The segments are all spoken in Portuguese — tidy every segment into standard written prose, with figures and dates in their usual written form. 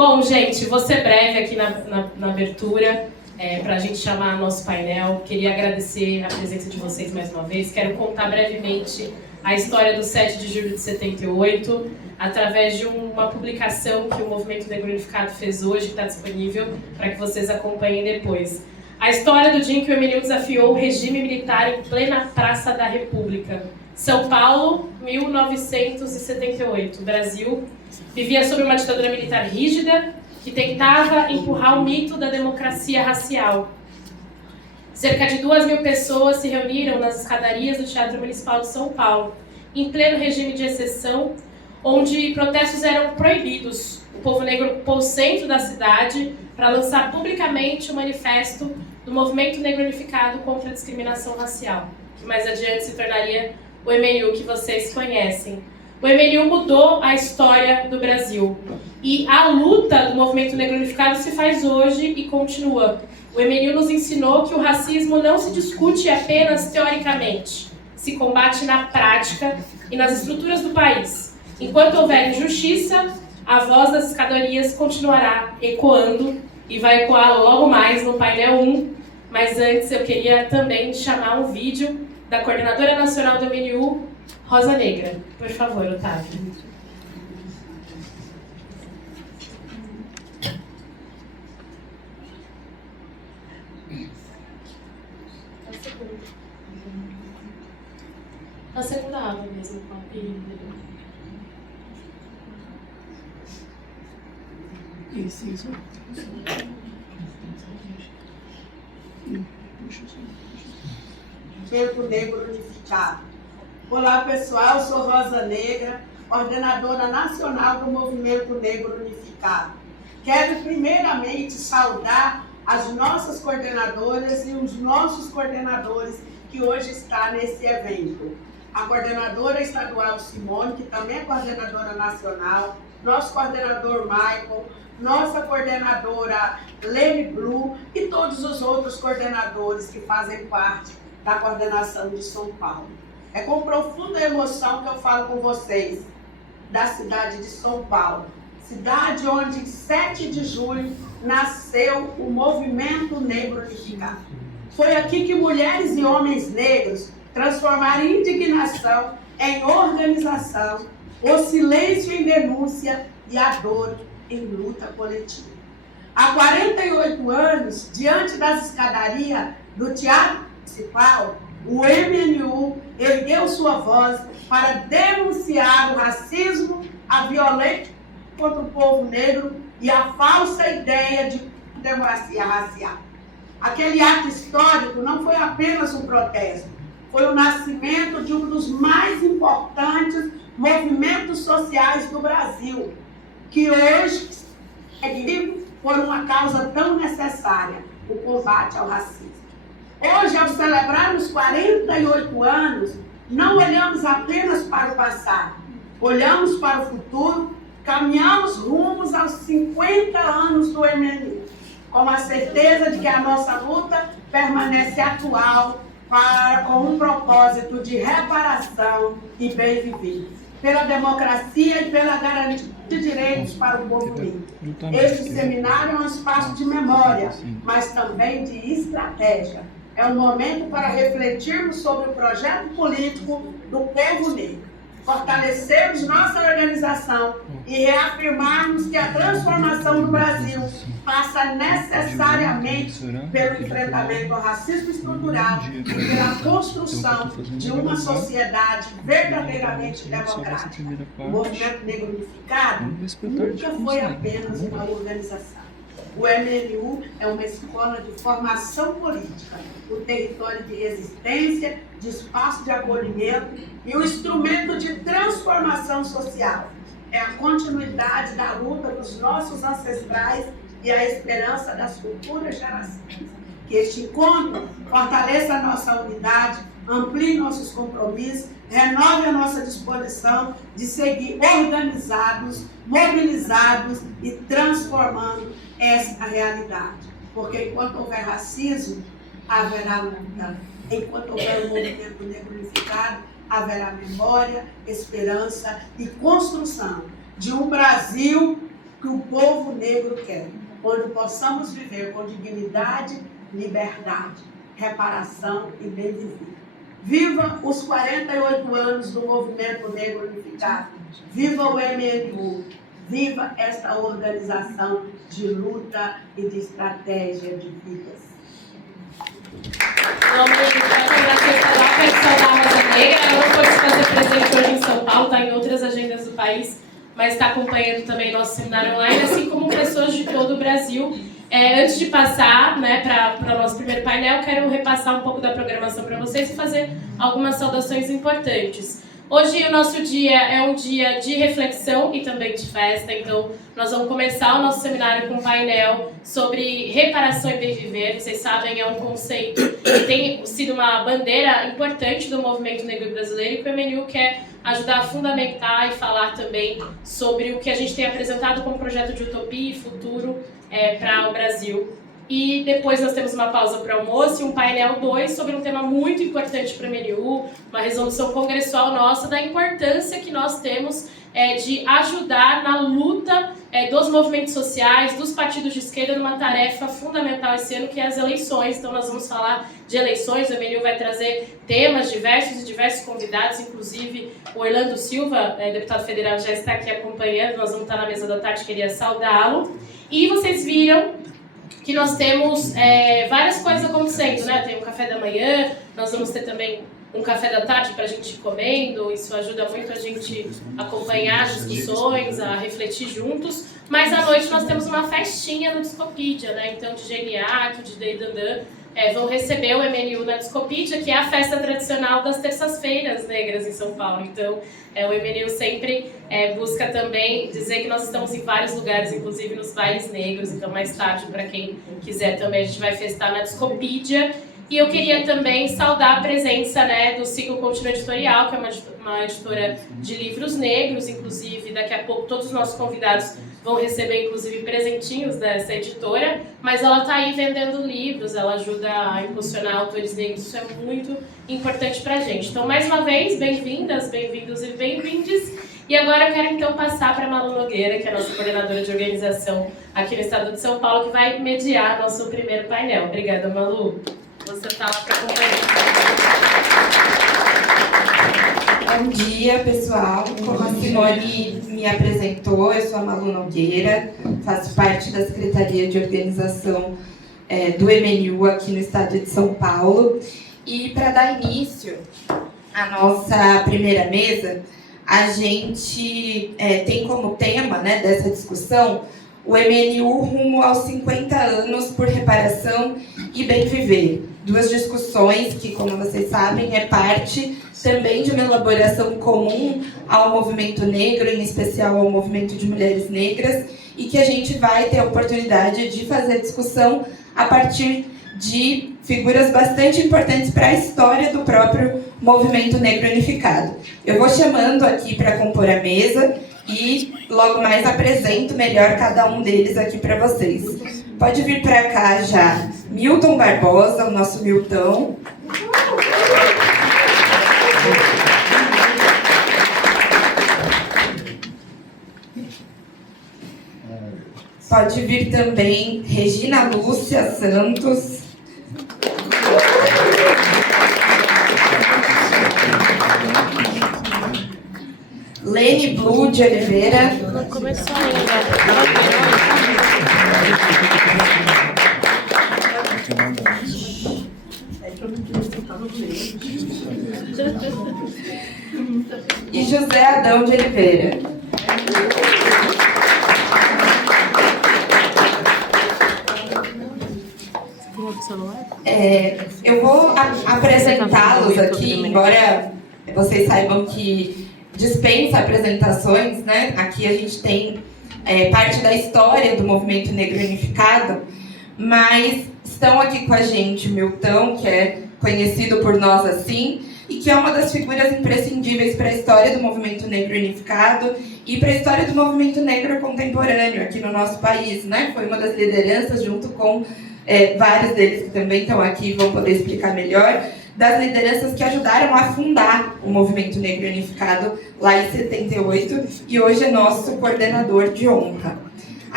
Bom, gente, vou ser breve aqui na abertura, para a gente chamar nosso painel. Queria agradecer a presença de vocês mais uma vez. Quero contar brevemente a história do 7 de julho de 78, através de uma publicação que o Movimento Negro Unificado fez hoje, que está disponível para que vocês acompanhem depois. A história do dia em que o MNU desafiou o regime militar em plena Praça da República. São Paulo, 1978. O Brasil vivia sob uma ditadura militar rígida que tentava empurrar o mito da democracia racial. Cerca de 2.000 pessoas se reuniram nas escadarias do Teatro Municipal de São Paulo, em pleno regime de exceção, onde protestos eram proibidos. O povo negro ocupou o centro da cidade para lançar publicamente o manifesto do Movimento Negro Unificado contra a Discriminação Racial, que mais adiante se tornaria o MNU que vocês conhecem. O MNU mudou a história do Brasil. E a luta do Movimento Negro Unificado se faz hoje e continua. O MNU nos ensinou que o racismo não se discute apenas teoricamente, se combate na prática e nas estruturas do país. Enquanto houver injustiça, a voz das escadarias continuará ecoando e vai ecoar logo mais no painel 1. Mas antes eu queria também chamar um vídeo da coordenadora nacional do MNU, Rosa Negra. Por favor, Otávio. A segunda aula mesmo, com a período. Isso. Movimento Negro Unificado. Olá, pessoal, eu sou Rosa Negra, coordenadora nacional do Movimento Negro Unificado. Quero primeiramente saudar as nossas coordenadoras e os nossos coordenadores que hoje estão nesse evento. A coordenadora estadual Simone, que também é coordenadora nacional, nosso coordenador Michael, nossa coordenadora Lene Blue e todos os outros coordenadores que fazem parte da coordenação de São Paulo. É com profunda emoção que eu falo com vocês da cidade de São Paulo, cidade onde em 7 de julho nasceu o Movimento Negro Unificado. Foi aqui que mulheres e homens negros transformaram indignação em organização, o silêncio em denúncia e a dor em luta coletiva. Há 48 anos, diante das escadarias do Teatro Municipal, o MNU ergueu sua voz para denunciar o racismo, a violência contra o povo negro e a falsa ideia de democracia racial. Aquele ato histórico não foi apenas um protesto, foi o nascimento de um dos mais importantes movimentos sociais do Brasil, que hoje é vivo por uma causa tão necessária, o combate ao racismo. Hoje, ao celebrarmos 48 anos, não olhamos apenas para o passado, olhamos para o futuro, caminhamos rumos aos 50 anos do MNU, com a certeza de que a nossa luta permanece atual com um propósito de reparação e bem viver, pela democracia e pela garantia de direitos para o povo negro. Este seminário é um espaço de memória, mas também de estratégia. É um momento para refletirmos sobre o projeto político do povo negro, fortalecermos nossa organização e reafirmarmos que a transformação do Brasil passa necessariamente pelo enfrentamento ao racismo estrutural e pela construção de uma sociedade verdadeiramente democrática. O Movimento Negro Unificado nunca foi apenas uma organização. O MNU é uma escola de formação política, um território de resistência, de espaço de acolhimento e um instrumento de transformação social. É a continuidade da luta dos nossos ancestrais e a esperança das futuras gerações. Que este encontro fortaleça a nossa unidade, amplie nossos compromissos, renove a nossa disposição de seguir organizados, mobilizados e transformando essa realidade. Porque enquanto houver racismo, haverá luta. Enquanto houver o Movimento Negro Unificado, haverá memória, esperança e construção de um Brasil que o povo negro quer, onde possamos viver com dignidade, liberdade, reparação e bem viver. Viva os 48 anos do Movimento Negro Unificado, viva o MNU, viva esta organização de luta e de estratégia de vidas. Em nome do Candidato quero saudar a Rosa Negra. Ela não pôde se fazer presente hoje em São Paulo, está em outras agendas do país, mas está acompanhando também nosso seminário online, assim como pessoas de todo o Brasil. Antes de passar, né, para o nosso primeiro painel, quero repassar um pouco da programação para vocês e fazer algumas saudações importantes. Hoje o nosso dia é um dia de reflexão e também de festa, então nós vamos começar o nosso seminário com um painel sobre reparação e bem viver. Vocês sabem, é um conceito que tem sido uma bandeira importante do movimento negro brasileiro e que o MNU quer ajudar a fundamentar e falar também sobre o que a gente tem apresentado como projeto de utopia e futuro para o Brasil. E depois nós temos uma pausa para almoço e um painel 2 sobre um tema muito importante para a MNU, uma resolução congressual nossa da importância que nós temos de ajudar na luta dos movimentos sociais, dos partidos de esquerda, numa tarefa fundamental esse ano, que é as eleições. Então nós vamos falar de eleições, o MNU vai trazer temas diversos e diversos convidados, inclusive o Orlando Silva, deputado federal, já está aqui acompanhando, nós vamos estar na mesa da tarde, queria saudá-lo. E vocês viram que nós temos várias coisas acontecendo, né? Tem um café da manhã, nós vamos ter também um café da tarde para a gente ir comendo, isso ajuda muito a gente acompanhar as discussões, a refletir juntos, mas à noite nós temos uma festinha no Discopedia, né? Então, DJ Niato, DJ Dandan, vão receber o MNU na Discopedia, que é a festa tradicional das terças-feiras negras em São Paulo. Então, o MNU sempre busca também dizer que nós estamos em vários lugares, inclusive nos bailes negros. Então, mais tarde, para quem quiser também, a gente vai festar na Discopedia. E eu queria também saudar a presença, né, do Ciclo Contínuo Editorial, que é uma editora de livros negros. Inclusive, daqui a pouco todos os nossos convidados vão receber, inclusive, presentinhos dessa editora, mas ela está aí vendendo livros, ela ajuda a impulsionar autores negros, isso é muito importante para a gente. Então, mais uma vez, bem-vindas, bem-vindos e bem-vindes. E agora eu quero, então, passar para a Malu Nogueira, que é a nossa coordenadora de organização aqui no estado de São Paulo, que vai mediar nosso primeiro painel. Obrigada, Malu. Você está lá para acompanhar. Bom dia, pessoal. Como a Simone me apresentou, eu sou a Malu Nogueira, faço parte da Secretaria de Organização do MNU aqui no estado de São Paulo. E para dar início à nossa primeira mesa, a gente tem como tema, né, dessa discussão o MNU rumo aos 50 anos por reparação e bem viver. Duas discussões que, como vocês sabem, é parte também de uma elaboração comum ao movimento negro, em especial ao movimento de mulheres negras, e que a gente vai ter a oportunidade de fazer discussão a partir de figuras bastante importantes para a história do próprio movimento negro unificado. Eu vou chamando aqui para compor a mesa e logo mais apresento melhor cada um deles aqui para vocês. Pode vir para cá já Milton Barbosa, o nosso Milton. Pode vir também Regina Lúcia Santos. Lene Blue de Oliveira. Não começou ainda. E José Adão de Oliveira. Eu vou apresentá-los aqui, embora vocês saibam que dispensa apresentações, né? Aqui a gente tem parte da história do movimento negro unificado, mas estão aqui com a gente o Milton, que é conhecido por nós assim, e que é uma das figuras imprescindíveis para a história do movimento negro unificado e para a história do movimento negro contemporâneo aqui no nosso país, né? Foi uma das lideranças, junto com vários deles que também estão aqui e vão poder explicar melhor, das lideranças que ajudaram a fundar o movimento negro unificado lá em 78 e hoje é nosso coordenador de honra.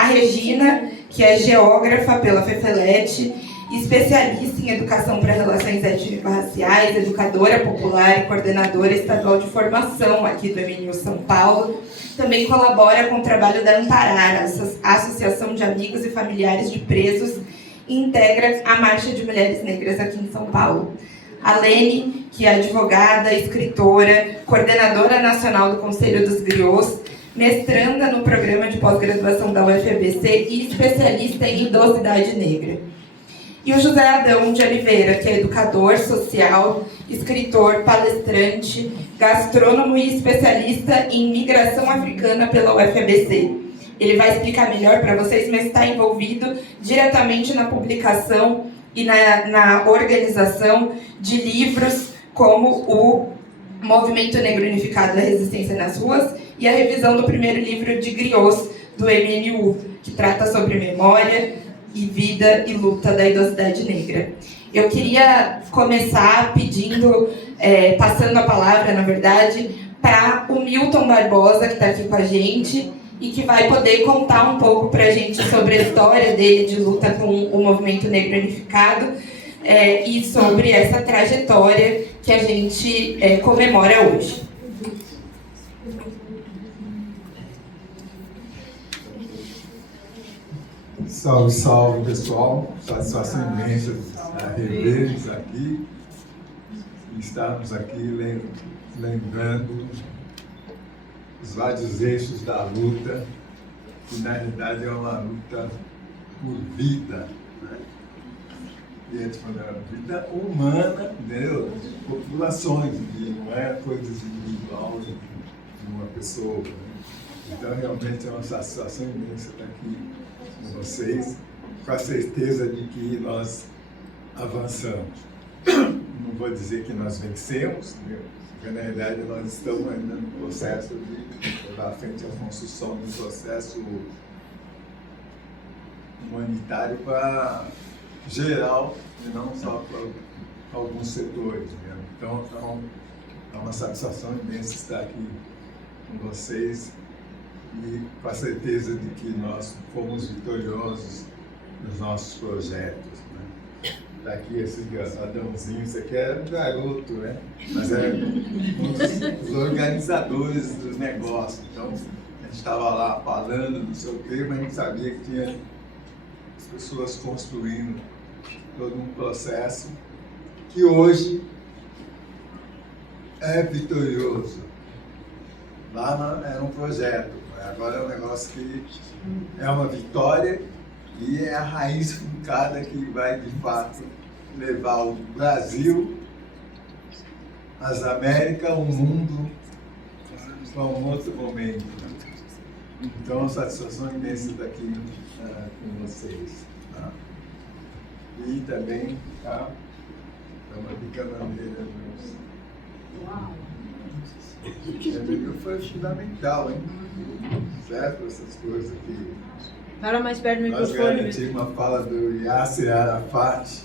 A Regina, que é geógrafa pela FEFELET, especialista em educação para relações étnico-raciais, educadora popular e coordenadora estadual de formação aqui do MNU São Paulo. Também colabora com o trabalho da Amparara, a Associação de Amigos e Familiares de Presos, e integra a Marcha de Mulheres Negras aqui em São Paulo. A Lene, que é advogada, escritora, coordenadora nacional do Conselho dos Griots, mestranda no programa de pós-graduação da UFABC e especialista em idosidade negra. E o José Adão de Oliveira, que é educador social, escritor, palestrante, gastrônomo e especialista em migração africana pela UFABC. Ele vai explicar melhor para vocês, mas está envolvido diretamente na publicação e na organização de livros como o Movimento Negro Unificado da Resistência nas Ruas e a revisão do primeiro livro de griots do MNU, que trata sobre memória e vida e luta da idosidade negra. Eu queria começar pedindo, passando a palavra, na verdade, para o Milton Barbosa, que está aqui com a gente, e que vai poder contar um pouco para a gente sobre a história dele de luta com o Movimento Negro Unificado e sobre essa trajetória que a gente comemora hoje. Salve, salve, pessoal. Satisfação imensa rever-nos aqui e estarmos aqui lembrando os vários eixos da luta, que na realidade é uma luta por vida, né? E a gente fala, vida humana, entendeu? Populações, não é coisas individual de uma pessoa, né? Então realmente é uma satisfação imensa estar aqui com vocês, com a certeza de que nós avançamos. Não vou dizer que nós vencemos, entendeu? Porque, na realidade, nós estamos ainda no processo de levar à frente a construção de um processo humanitário para geral e não só para alguns setores, né? Então, é uma satisfação imensa estar aqui com vocês e com a certeza de que nós fomos vitoriosos nos nossos projetos, né? Daqui esse Adãozinho, isso aqui é um garoto, né? Mas é um dos organizadores dos negócios. Então, a gente estava lá falando, não sei o quê, mas a gente sabia que tinha as pessoas construindo todo um processo que hoje é vitorioso. Lá era um projeto, agora é um negócio que é uma vitória e é a raiz fincada que vai, de fato, levar o Brasil, as Américas, o mundo para um outro momento. Então, é uma satisfação imensa estar aqui com vocês. Tá? E também, tá? Estamos aqui com a bandeira. Foi fundamental, hein? Certo? Essas coisas aqui. Fala mais perto do microfone. Nós garantimos uma fala do Yasser Arafat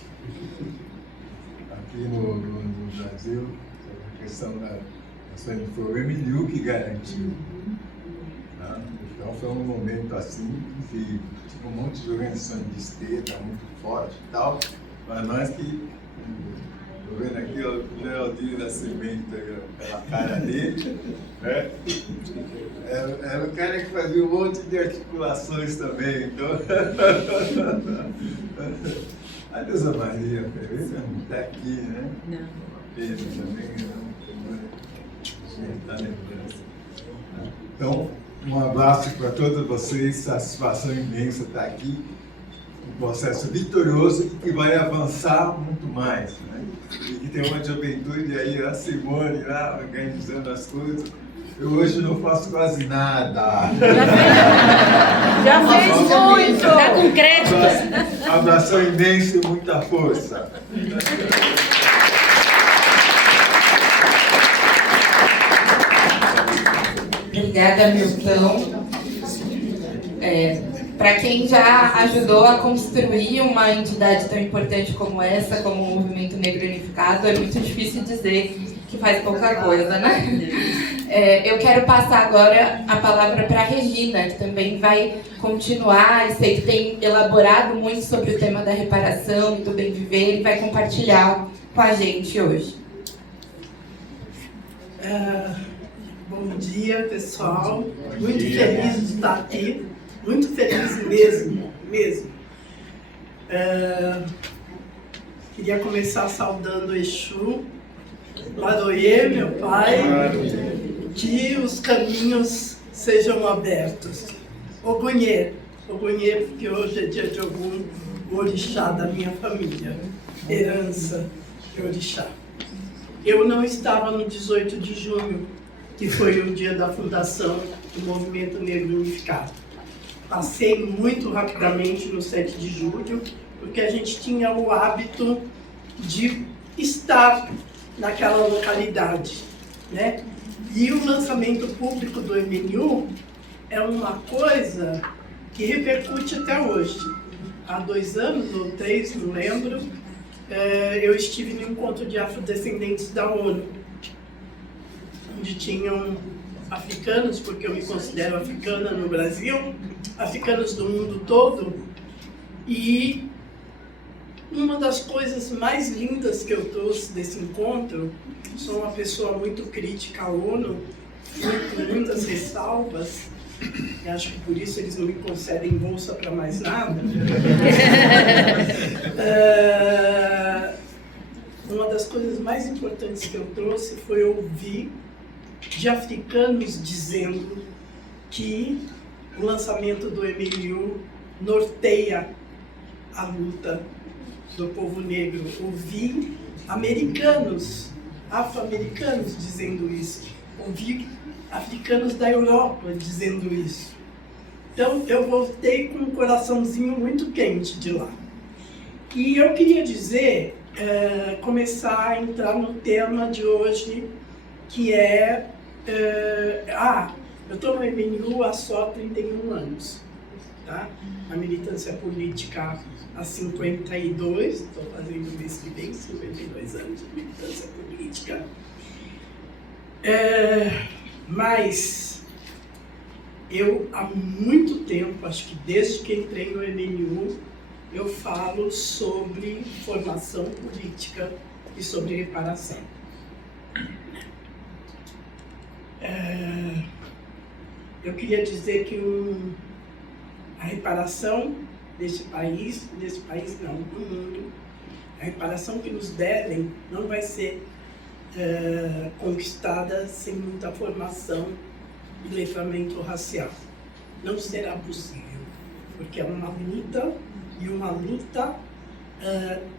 aqui no Brasil, sobre a questão da foi o MNU que garantiu. Tá? Então foi um momento assim que tinha um monte de organizações de esquerda muito forte e tal, mas nós que estou vendo aqui o Geraldinho Nascimento pela cara dele, né? Era o cara que fazia um monte de articulações também, então... A Deusa Maria Pereira não está aqui, né? Não. Pedro também, não está lembrando. Então, um abraço para todos vocês, satisfação imensa estar aqui. Um processo vitorioso que vai avançar muito mais, né? E que tem uma juventude aí, a Simone lá organizando as coisas. Eu hoje não faço quase nada. Já fez muito! Tá com crédito. Abração imenso e muita força. Obrigada, Milton. Para quem já ajudou a construir uma entidade tão importante como essa, como o Movimento Negro Unificado, é muito difícil dizer que faz pouca coisa, né? Eu quero passar agora a palavra para a Regina, que também vai continuar, e sei que tem elaborado muito sobre o tema da reparação e do bem viver, e vai compartilhar com a gente hoje. Bom dia, pessoal. Muito feliz de estar aqui. Muito feliz mesmo. Queria começar saudando o Exu, Laroye, meu pai, que os caminhos sejam abertos. Ogunhê, porque hoje é dia de Ogum, o orixá da minha família, herança de orixá. Eu não estava no 18 de junho, que foi o dia da fundação do Movimento Negro Unificado. Passei muito rapidamente no 7 de julho, porque a gente tinha o hábito de estar naquela localidade, né? E o lançamento público do MNU é uma coisa que repercute até hoje. Há 2 anos ou 3, não lembro, eu estive no encontro de afrodescendentes da ONU, onde tinham africanos, porque eu me considero africana no Brasil, africanos do mundo todo, e uma das coisas mais lindas que eu trouxe desse encontro, sou uma pessoa muito crítica à ONU, com muitas ressalvas, e acho que por isso eles não me concedem bolsa para mais nada. Uma das coisas mais importantes que eu trouxe foi ouvir de africanos dizendo que o lançamento do MNU norteia a luta do povo negro. Ouvi americanos, afro-americanos dizendo isso. Ouvi africanos da Europa dizendo isso. Então eu voltei com um coraçãozinho muito quente de lá. E eu queria dizer, começar a entrar no tema de hoje, que é... eu estou no MNU há só 31 anos, tá? A militância política há 52, estou fazendo mês que vem 52 anos de militância política. Mas eu há muito tempo, acho que desde que entrei no MNU, eu falo sobre formação política e sobre reparação. Eu queria dizer que a reparação desse país não, do mundo, a reparação que nos devem não vai ser conquistada sem muita formação e letramento racial. Não será possível, porque é uma luta, e uma luta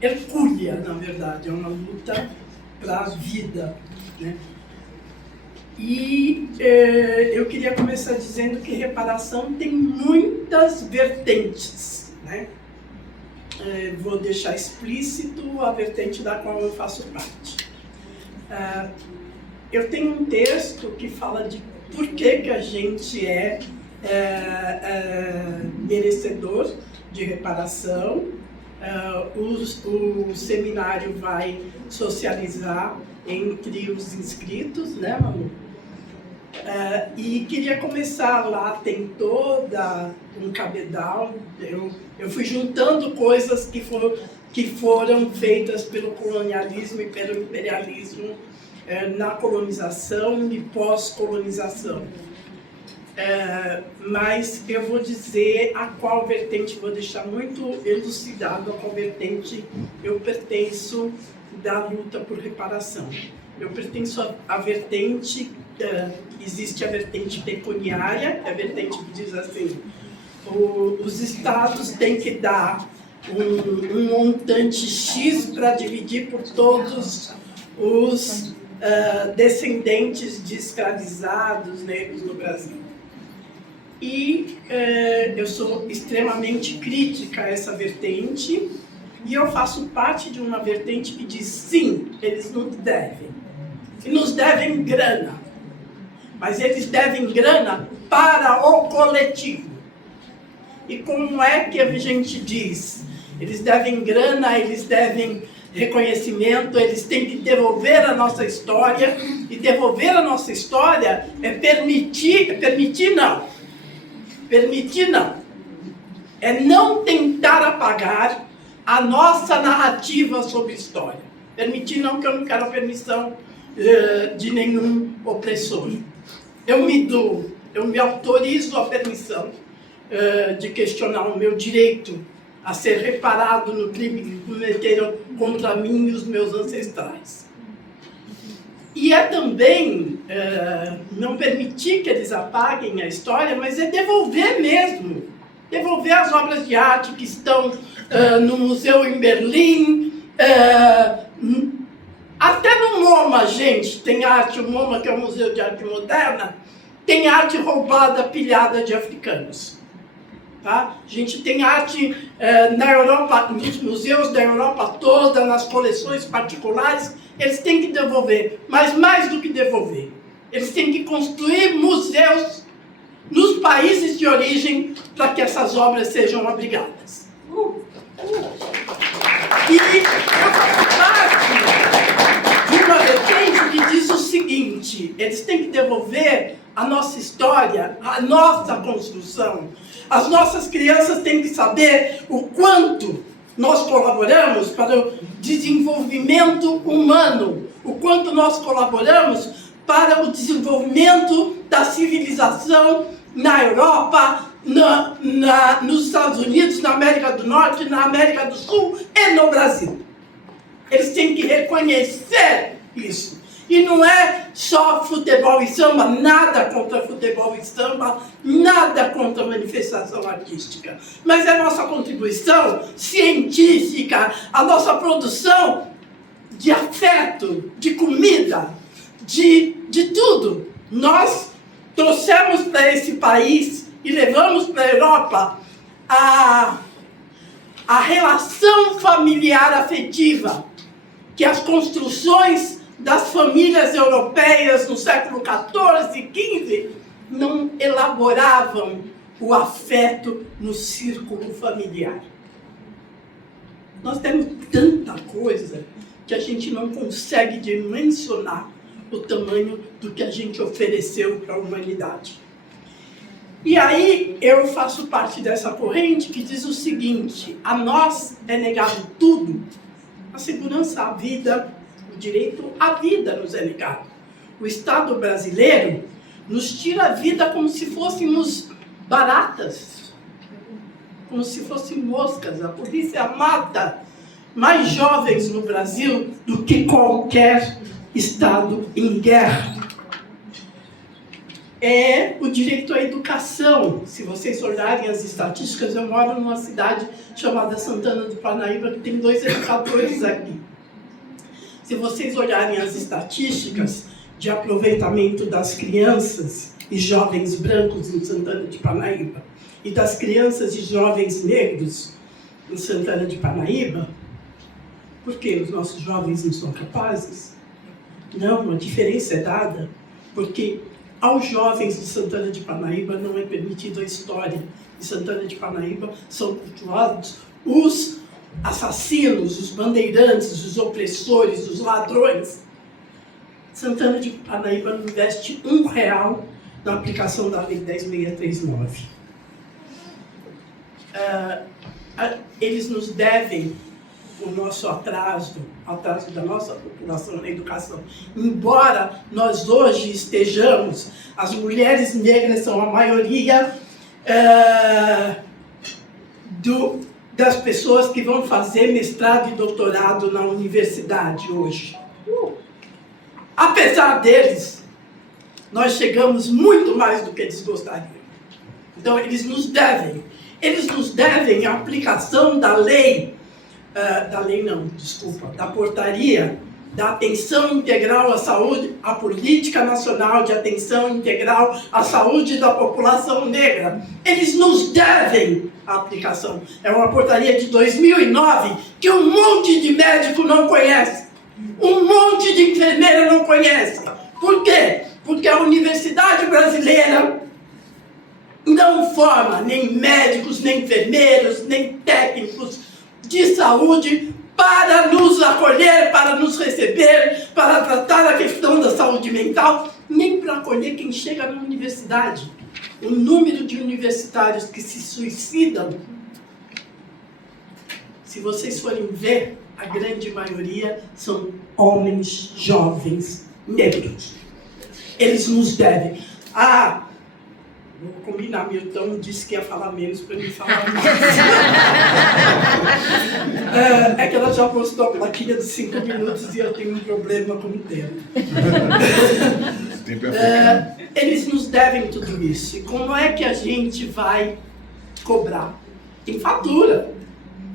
hercúlea, na verdade, é uma luta para a vida, né? E eu queria começar dizendo que reparação tem muitas vertentes, né? Vou deixar explícito a vertente da qual eu faço parte. Eu tenho um texto que fala de por que a gente é merecedor de reparação. O seminário vai socializar entre os inscritos, né, Manu? E queria começar lá, tem toda um cabedal. Eu fui juntando coisas que foram feitas pelo colonialismo e pelo imperialismo na colonização e pós-colonização. Mas eu vou dizer a qual vertente, vou deixar muito elucidado a qual vertente eu pertenço da luta por reparação. Eu pertenço à vertente, existe a vertente pecuniária, a vertente que diz assim, os estados têm que dar um montante X para dividir por todos os descendentes de escravizados negros no Brasil. E eu sou extremamente crítica a essa vertente, e eu faço parte de uma vertente que diz, sim, eles nos devem. E nos devem grana. Mas eles devem grana para o coletivo. E como é que a gente diz? Eles devem grana, eles devem reconhecimento, eles têm que devolver a nossa história, e devolver a nossa história é permitir não, é não tentar apagar a nossa narrativa sobre história. Permitir não, que eu não quero a permissão de nenhum opressor. Eu me autorizo a permissão de questionar o meu direito a ser reparado no crime que cometeram contra mim e os meus ancestrais. E é também não permitir que eles apaguem a história, mas é devolver mesmo. Devolver as obras de arte que estão no museu em Berlim. Até no MoMA, gente, tem arte, o MoMA, que é o Museu de Arte Moderna, tem arte roubada, pilhada de africanos. Tá? A gente tem arte na Europa, nos museus da Europa toda, nas coleções particulares, eles têm que devolver. Mas mais do que devolver, eles têm que construir museus nos países de origem para que essas obras sejam abrigadas. E eu faço parte de uma vertente que diz o seguinte: eles têm que devolver a nossa história, a nossa construção. As nossas crianças têm que saber o quanto nós colaboramos para o desenvolvimento humano, o quanto nós colaboramos para o desenvolvimento da civilização na Europa, nos Estados Unidos, na América do Norte, na América do Sul e no Brasil. Eles têm que reconhecer isso. E não é só futebol e samba, nada contra futebol e samba, nada contra manifestação artística. Mas é a nossa contribuição científica, a nossa produção de afeto, de comida, de tudo. Nós trouxemos para esse país e levamos para a Europa a relação familiar afetiva, que as construções das famílias europeias no século XIV e XV não elaboravam o afeto no círculo familiar. Nós temos tanta coisa que a gente não consegue dimensionar o tamanho do que a gente ofereceu para a humanidade. E aí eu faço parte dessa corrente que diz o seguinte: a nós é negado tudo, a segurança à vida, o direito à vida nos é negado. O Estado brasileiro nos tira a vida como se fôssemos baratas, como se fossem moscas. A polícia mata mais jovens no Brasil do que qualquer Estado em guerra. É o direito à educação. Se vocês olharem as estatísticas, eu moro numa cidade chamada Santana do Parnaíba, que tem 2 educadores aqui. Se vocês olharem as estatísticas de aproveitamento das crianças e jovens brancos em Santana de Parnaíba e das crianças e jovens negros em Santana de Parnaíba, por que os nossos jovens não são capazes? Não, a diferença é dada porque aos jovens de Santana de Parnaíba não é permitida a história. Em Santana de Parnaíba são cultuados os assassinos, os bandeirantes, os opressores, os ladrões. Santana de Parnaíba não investe R$1 na aplicação da Lei 10.639. Eles nos devem o nosso atraso da nossa população na educação. Embora nós hoje estejamos, as mulheres negras são a maioria das pessoas que vão fazer mestrado e doutorado na universidade hoje. Apesar deles, nós chegamos muito mais do que eles gostariam. Então, eles nos devem a aplicação da lei, da portaria da atenção integral à saúde, a Política Nacional de Atenção Integral à Saúde da População Negra. Eles nos devem a aplicação. É uma portaria de 2009 que um monte de médico não conhece, um monte de enfermeira não conhece. Por quê? Porque a Universidade Brasileira não forma nem médicos, nem enfermeiros, nem técnicos de saúde para nos acolher, para nos receber, para tratar a questão da saúde mental, nem para acolher quem chega na universidade. O número de universitários que se suicidam, se vocês forem ver, a grande maioria são homens jovens negros. Eles nos devem. Vou combinar, Milton disse que ia falar menos para mim falar mais. É que ela já postou a plaquinha dos 5 minutos e eu tenho um problema com o tempo. Eles nos devem tudo isso. E como é que a gente vai cobrar? Tem fatura.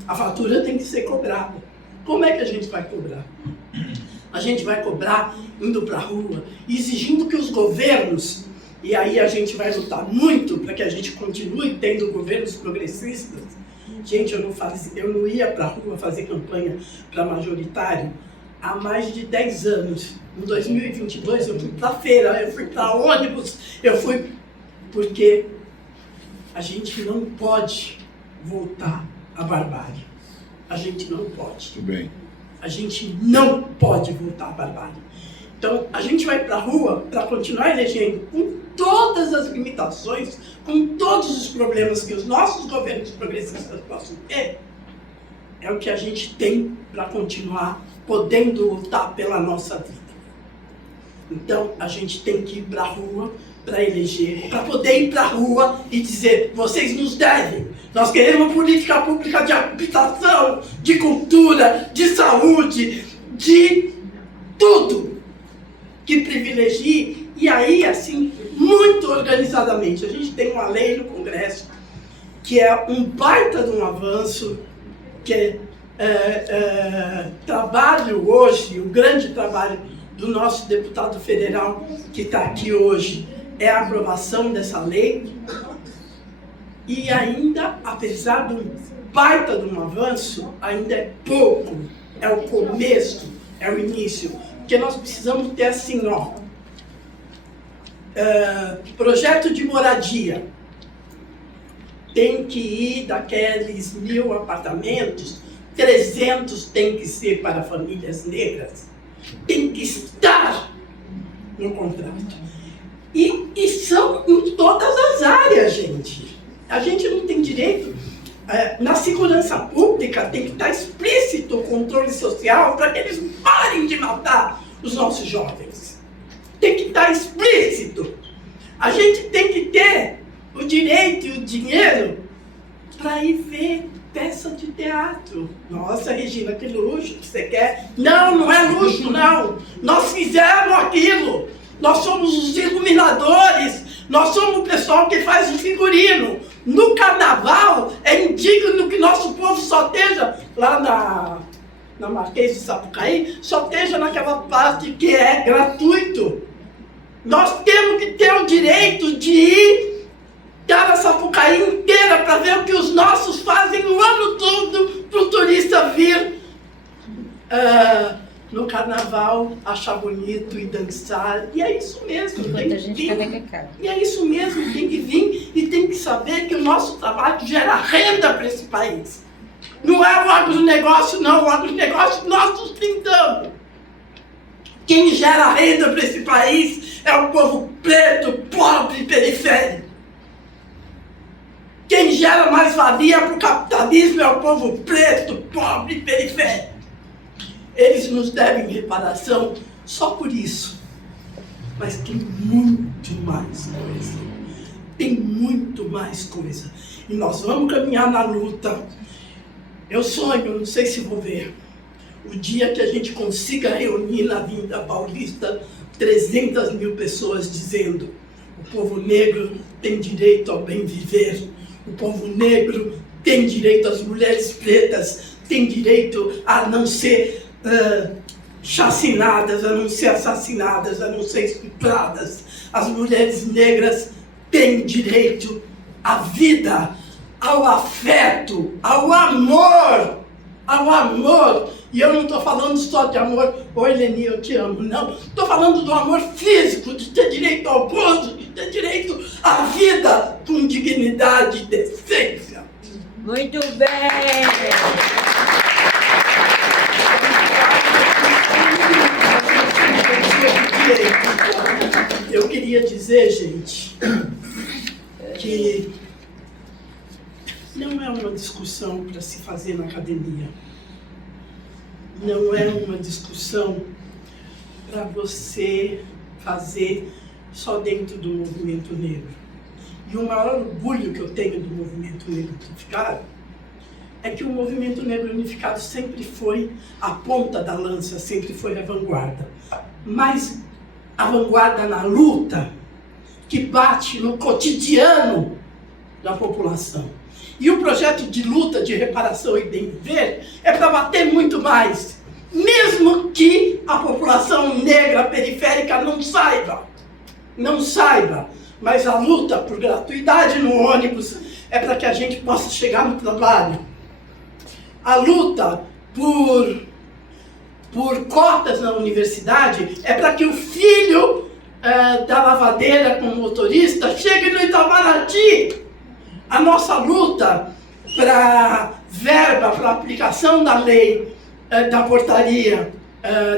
A fatura tem que ser cobrada. Como é que a gente vai cobrar? A gente vai cobrar indo para a rua, exigindo que os governos, e aí a gente vai lutar muito para que a gente continue tendo governos progressistas. Gente, eu não ia para a rua fazer campanha para majoritário há mais de 10 anos. Em 2022 eu fui para a feira, eu fui para ônibus, eu fui... Porque a gente não pode voltar à barbárie. A gente não pode. Tudo bem. A gente não pode voltar à barbárie. Então, a gente vai para a rua para continuar elegendo com todas as limitações, com todos os problemas que os nossos governos progressistas possam ter. É o que a gente tem para continuar podendo lutar pela nossa vida. Então, a gente tem que ir para a rua para eleger, para poder ir para a rua e dizer: vocês nos devem. Nós queremos política pública de habitação, de cultura, de saúde, de tudo que privilegie. E aí, assim, muito organizadamente, a gente tem uma lei no Congresso que é um baita de um avanço, que trabalho hoje, o grande trabalho do nosso deputado federal que está aqui hoje, é a aprovação dessa lei. E ainda, apesar de um baita de um avanço, ainda é pouco, é o começo, é o início. Porque nós precisamos ter assim, projeto de moradia. Tem que ir daqueles 1.000 apartamentos, 300 tem que ser para famílias negras. Tem que estar no contrato. E são em todas as áreas, gente. A gente não tem direito... na segurança pública tem que estar explícito o controle social para que eles parem de matar os nossos jovens. Tem que estar explícito. A gente tem que ter o direito e o dinheiro para ir ver peça de teatro. Nossa, Regina, que luxo que você quer. Não, não é luxo, não. Nós fizemos aquilo. Nós somos os iluminadores. Nós somos o pessoal que faz o figurino. No carnaval, é indigno que nosso povo só esteja lá na Marquês de Sapucaí, só esteja naquela parte que é gratuito. Nós temos que ter o direito de ir dar a Sapucaí inteira para ver o que os nossos fazem o ano todo para o turista vir no carnaval, achar bonito e dançar. E é isso mesmo. Enquanto a gente E é isso mesmo, tem que vir e tem que saber que o nosso trabalho gera renda para esse país. Não é o agronegócio, não. O agronegócio nós sustentamos. Quem gera renda para esse país é o povo preto, pobre e periférico. Quem gera mais-valia para o capitalismo é o povo preto, pobre e periférico. Eles nos devem reparação só por isso. Mas tem muito mais coisa. Tem muito mais coisa. E nós vamos caminhar na luta. Eu sonho, não sei se vou ver, o dia que a gente consiga reunir na Avenida Paulista 300.000 pessoas dizendo: o povo negro tem direito ao bem viver. O povo negro tem direito, as mulheres pretas têm direito a não ser chacinadas, a não ser assassinadas, a não ser estupradas. As mulheres negras têm direito à vida, ao afeto, ao amor, ao amor. E eu não estou falando só de amor, oi Leni, eu te amo, não. Estou falando do amor físico, de ter direito ao gozo, de ter direito à vida com dignidade e decência. Muito bem! queria dizer, gente, que não é uma discussão para se fazer na academia. Não é uma discussão para você fazer só dentro do movimento negro. E o maior orgulho que eu tenho do movimento negro unificado é que o movimento negro unificado sempre foi a ponta da lança, sempre foi a vanguarda. Mas a vanguarda na luta que bate no cotidiano da população. E o projeto de luta, de reparação e bem viver é para bater muito mais, mesmo que a população negra periférica não saiba, mas a luta por gratuidade no ônibus é para que a gente possa chegar no trabalho. A luta por cotas na universidade é para que o filho da lavadeira com motorista chegue no Itamaraty. A nossa luta para verba, para aplicação da lei, da portaria,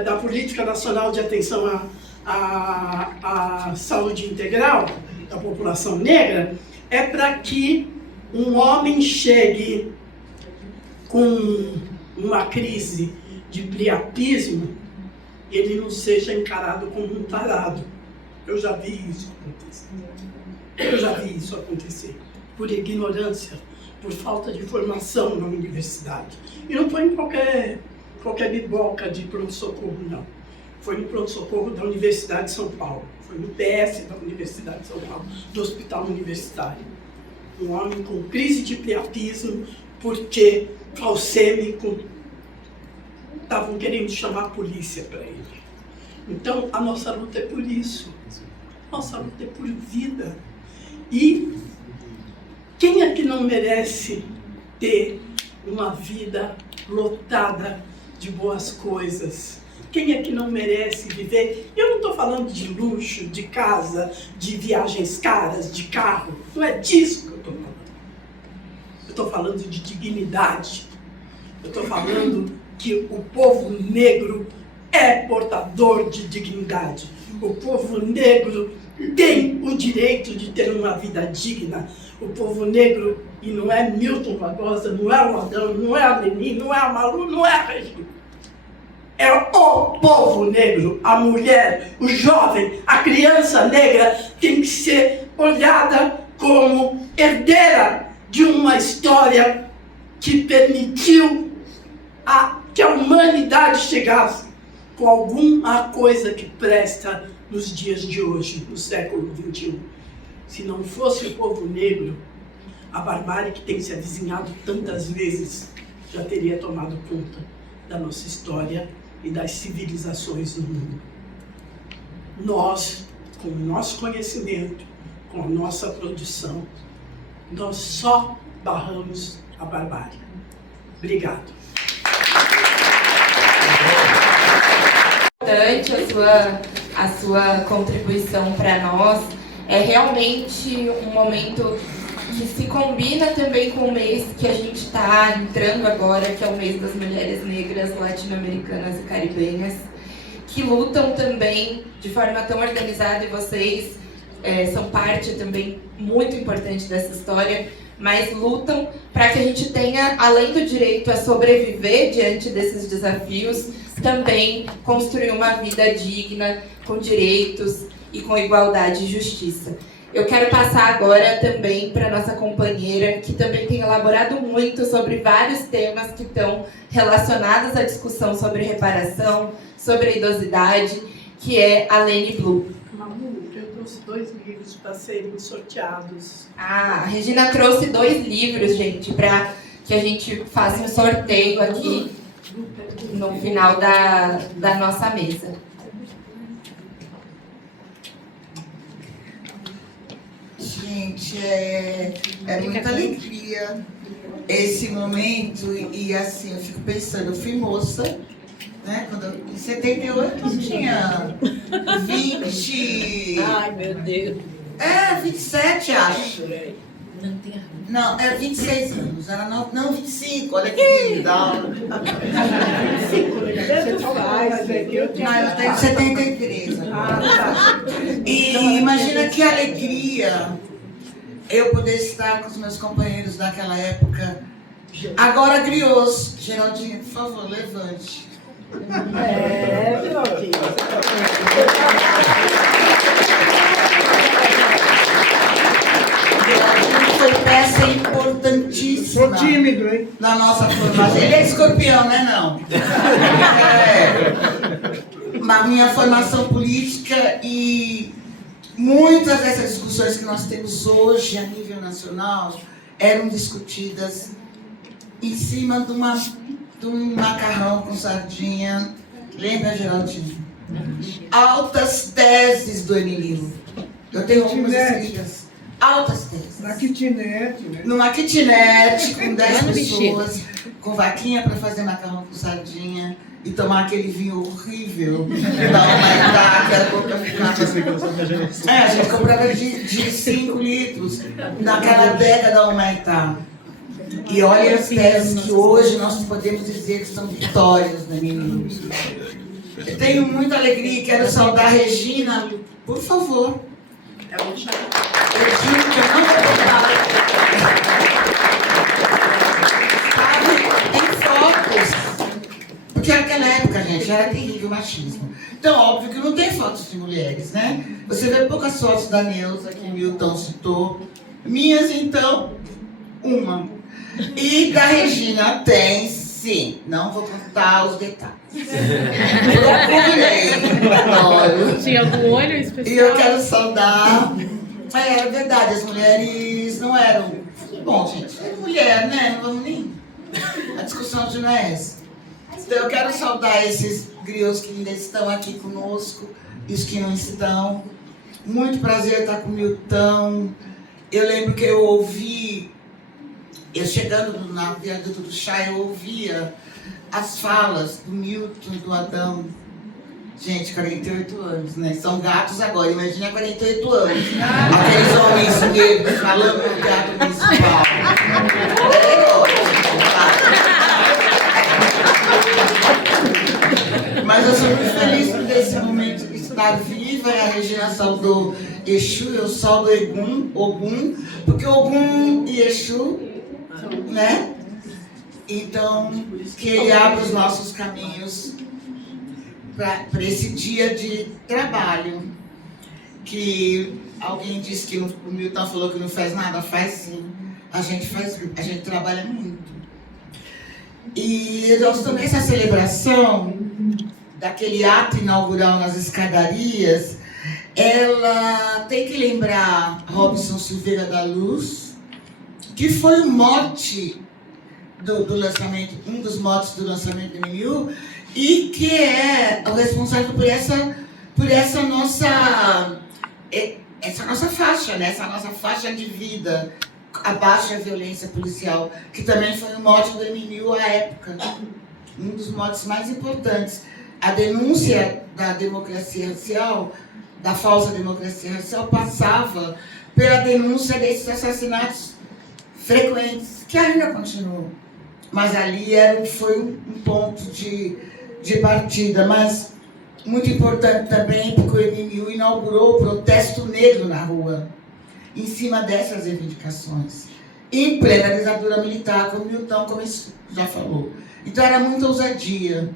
da Política Nacional de Atenção à Saúde Integral da população negra, é para que um homem chegue com uma crise de priapismo, ele não seja encarado como um tarado. Eu já vi isso acontecer. Por ignorância, por falta de formação na universidade. E não foi em qualquer biboca de pronto-socorro, não. Foi no pronto-socorro da Universidade de São Paulo. Foi no PS da Universidade de São Paulo, do Hospital Universitário. Um homem com crise de priapismo, porque falsêmico, estavam querendo chamar a polícia para ele. Então, a nossa luta é por isso. Nossa luta é por vida. E quem é que não merece ter uma vida lotada de boas coisas? Quem é que não merece viver? Eu não estou falando de luxo, de casa, de viagens caras, de carro. Não é disso que eu estou falando. Eu estou falando de dignidade. Eu estou falando que o povo negro é portador de dignidade. O povo negro tem o direito de ter uma vida digna. O povo negro, e não é Milton Barbosa, não é o Adão, não é a Lenin, não é a Malu, não é a Regina. É o povo negro, a mulher, o jovem, a criança negra tem que ser olhada como herdeira de uma história que permitiu que a humanidade chegasse com alguma coisa que presta nos dias de hoje, no século XXI. Se não fosse o povo negro, a barbárie que tem se avizinhado tantas vezes já teria tomado conta da nossa história e das civilizações no mundo. Nós, com o nosso conhecimento, com a nossa produção, nós só barramos a barbárie. Obrigado. A sua contribuição para nós é realmente um momento que se combina também com o mês que a gente está entrando agora, que é o mês das mulheres negras latino-americanas e caribenhas, que lutam também de forma tão organizada, e vocês são parte também muito importante dessa história, mas lutam para que a gente tenha, além do direito a sobreviver diante desses desafios, também construir uma vida digna, com direitos e com igualdade e justiça. Eu quero passar agora também para a nossa companheira, que também tem elaborado muito sobre vários temas que estão relacionados à discussão sobre reparação, sobre a idosidade, que é a Lene Blue. Mamu, eu trouxe 2 livros para serem sorteados. A Regina trouxe 2 livros, gente, para que a gente faça um sorteio aqui no final da nossa mesa. Gente, é muita alegria esse momento e assim, eu fico pensando, eu fui moça, né, em 78 eu tinha 20... Ai, meu Deus. 27, acho. Não tem Não, era 26 anos. Era não 25, olha que linda. Tanto faz, velho. Eu tenho 73. E imagina que alegria eu poder estar com os meus companheiros daquela época. Agora, griots. Geraldinho, por favor, levante. Geraldinho. Foi peça importantíssima. Sou tímido, hein? Na nossa formação. Ele é escorpião, né? Não. Na minha formação política e muitas dessas discussões que nós temos hoje a nível nacional eram discutidas em cima de um macarrão com sardinha. Lembra, Geraldinho? Altas teses do Emílio. Eu tenho algumas escritas. Altas teses. Na kitnet, né? Numa kitnet, com 10 pessoas, com vaquinha para fazer macarrão com sardinha e tomar aquele vinho horrível da Humaitá, que era bom pra ficar. A gente comprava de 5 litros naquela adega da Humaitá. E olha as teses que hoje nós podemos dizer que são vitórias, né, meninos? Eu tenho muita alegria e quero saudar a Regina, por favor. Regina, que eu não vou contar. Tem fotos. Porque naquela época, gente, era terrível o machismo. Então, óbvio que não tem fotos de mulheres, né? Você vê poucas fotos da Neuza, que o Milton citou. Minhas, então, uma. E da Regina tem, sim. Não vou contar os detalhes. Procurei. Tinha algum olho especial? E eu quero saudar. É verdade, as mulheres não eram. Bom, gente, é mulher, né? Não vamos nem. A discussão de não é essa. Então eu quero saudar esses griots que ainda estão aqui conosco e os que não estão. Muito prazer estar com o Milton. Eu lembro que eu ouvi. Eu chegando na viaduto do chá, eu ouvia as falas do Milton, do Adão. Gente, 48 anos, né? São gatos agora, imagina 48 anos. Aqueles homens negros falando no teatro municipal. Mas eu sou muito feliz por esse momento de estar viva. A Regina saudou Exu, eu saldo Ogum, porque Ogum e Exu, né? Então, que ele abra os nossos caminhos para esse dia de trabalho. Que alguém disse que o Milton falou que não faz nada, faz sim. A gente trabalha muito. E nós também essa celebração daquele ato inaugural nas escadarias, ela tem que lembrar Robson Silveira da Luz, que foi o mote do lançamento, um dos motes do lançamento do MNU, e que é o responsável por essa nossa faixa, né? Essa nossa faixa de vida, abaixo a violência policial, que também foi o mote do MNU à época, um dos motes mais importantes. A denúncia da democracia racial, da falsa democracia racial, passava pela denúncia desses assassinatos frequentes, que ainda continuam. Mas ali foi um ponto de partida. Mas muito importante também, porque o MNU inaugurou o protesto negro na rua, em cima dessas reivindicações, em plena ditadura militar, como o Milton já falou. Então era muita ousadia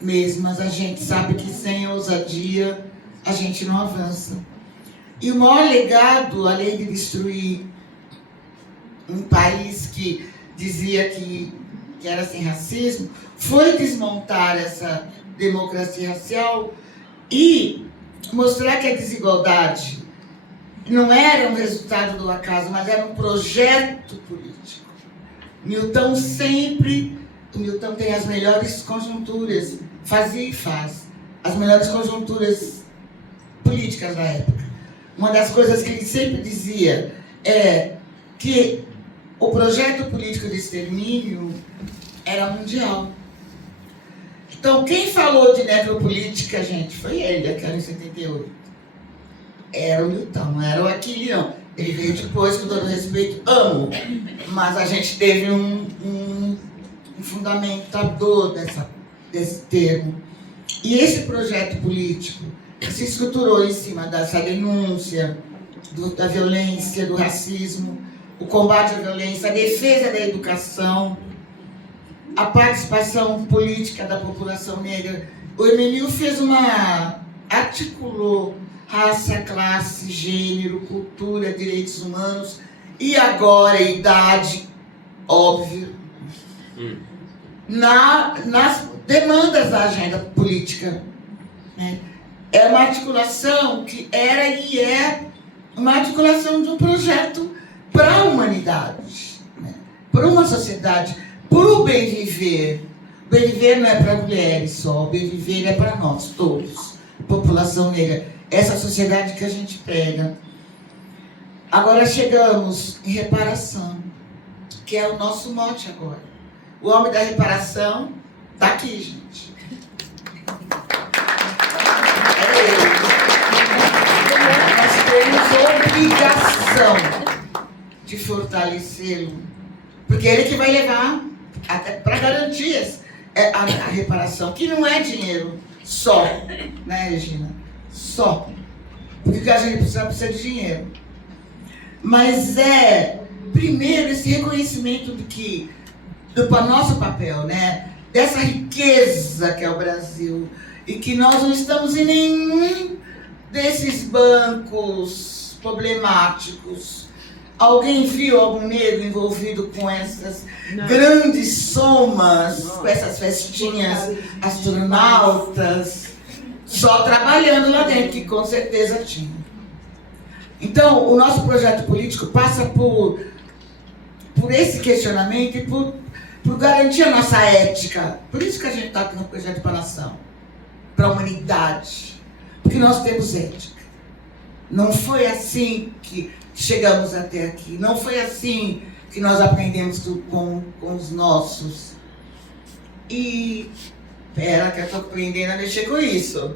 mesmo, mas a gente sabe que sem ousadia a gente não avança. E o maior legado, além de destruir um país que dizia que era sem racismo, foi desmontar essa democracia racial e mostrar que a desigualdade não era um resultado do acaso, mas era um projeto político. Milton tem as melhores conjunturas, fazia e faz, as melhores conjunturas políticas da época. Uma das coisas que ele sempre dizia é que o projeto político de extermínio era mundial. Então, quem falou de necropolítica, gente, foi ele, aquela em 78. Era o Milton, não era o Aquile, não. Ele veio depois, com todo respeito, amo. Mas a gente teve um fundamentador desse termo. E esse projeto político se estruturou em cima dessa denúncia da violência, do racismo, o combate à violência, a defesa da educação, a participação política da população negra. O MNU articulou raça, classe, gênero, cultura, direitos humanos e agora idade, óbvio, nas demandas da agenda política. Né? É uma articulação que era e é uma articulação de um projeto para a humanidade, né? Para uma sociedade, para o bem viver. O bem viver não é para mulheres só, o bem viver é para nós todos, população negra, essa sociedade que a gente prega. Agora chegamos em reparação, que é o nosso mote agora. O homem da reparação está aqui, gente. É ele. Nós temos obrigação de fortalecê-lo, porque é ele que vai levar até para garantias a reparação, que não é dinheiro só, né, Regina? Só. Porque o que a gente precisa de dinheiro. Mas primeiro, esse reconhecimento do nosso papel, né? Dessa riqueza que é o Brasil, e que nós não estamos em nenhum desses bancos problemáticos. Alguém viu algum negro envolvido com essas grandes somas, com essas festinhas astronautas, só trabalhando lá dentro, que com certeza tinha. Então, o nosso projeto político passa por esse questionamento e por garantir a nossa ética. Por isso que a gente está aqui no projeto para a nação, para a humanidade. Porque nós temos ética. Não foi assim que chegamos até aqui. Não foi assim que nós aprendemos tudo com os nossos. E... Pera, que eu estou aprendendo a mexer com isso.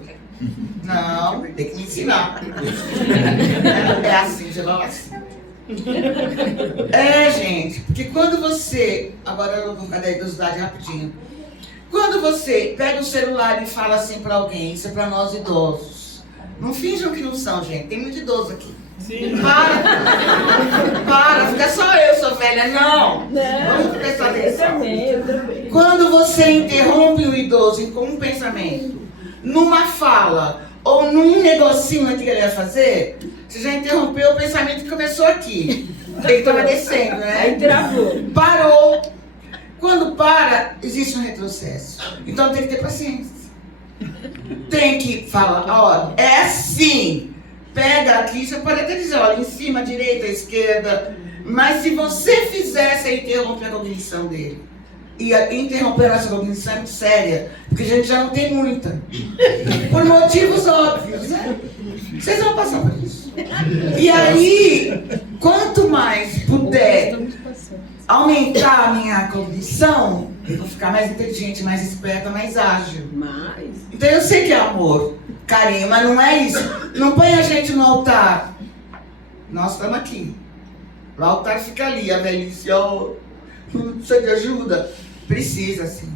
Não, tem que me ensinar. É assim, geral assim. Gente, porque quando você... Agora eu vou ficar da idosidade rapidinho. Quando você pega o celular e fala assim para alguém, isso é para nós idosos. Não finjam que não são, gente. Tem muito idoso aqui. Sim. Para, fica só eu, sou velha. Não. Vamos prestar atenção. Eu também. Quando você interrompe o idoso com um pensamento, numa fala ou num negocinho que ele ia fazer, você já interrompeu o pensamento que começou aqui. Ele estava descendo, né? Aí travou. Parou. Quando para, existe um retrocesso. Então tem que ter paciência. Tem que falar, ó, é assim. Pega aqui, você pode até dizer, olha, em cima, direita, esquerda. Mas se você fizer, você interrompe a cognição dele. E interromper a nossa cognição é muito séria, porque a gente já não tem muita. Por motivos óbvios, né? Vocês vão passar por isso. E aí, quanto mais puder aumentar a minha cognição, eu vou ficar mais inteligente, mais esperta, mais ágil. Então eu sei que é amor, carinho, mas não é isso. Não põe a gente no altar. Nós estamos aqui. O altar fica ali, a velhice, ó, precisa de ajuda? Precisa, sim.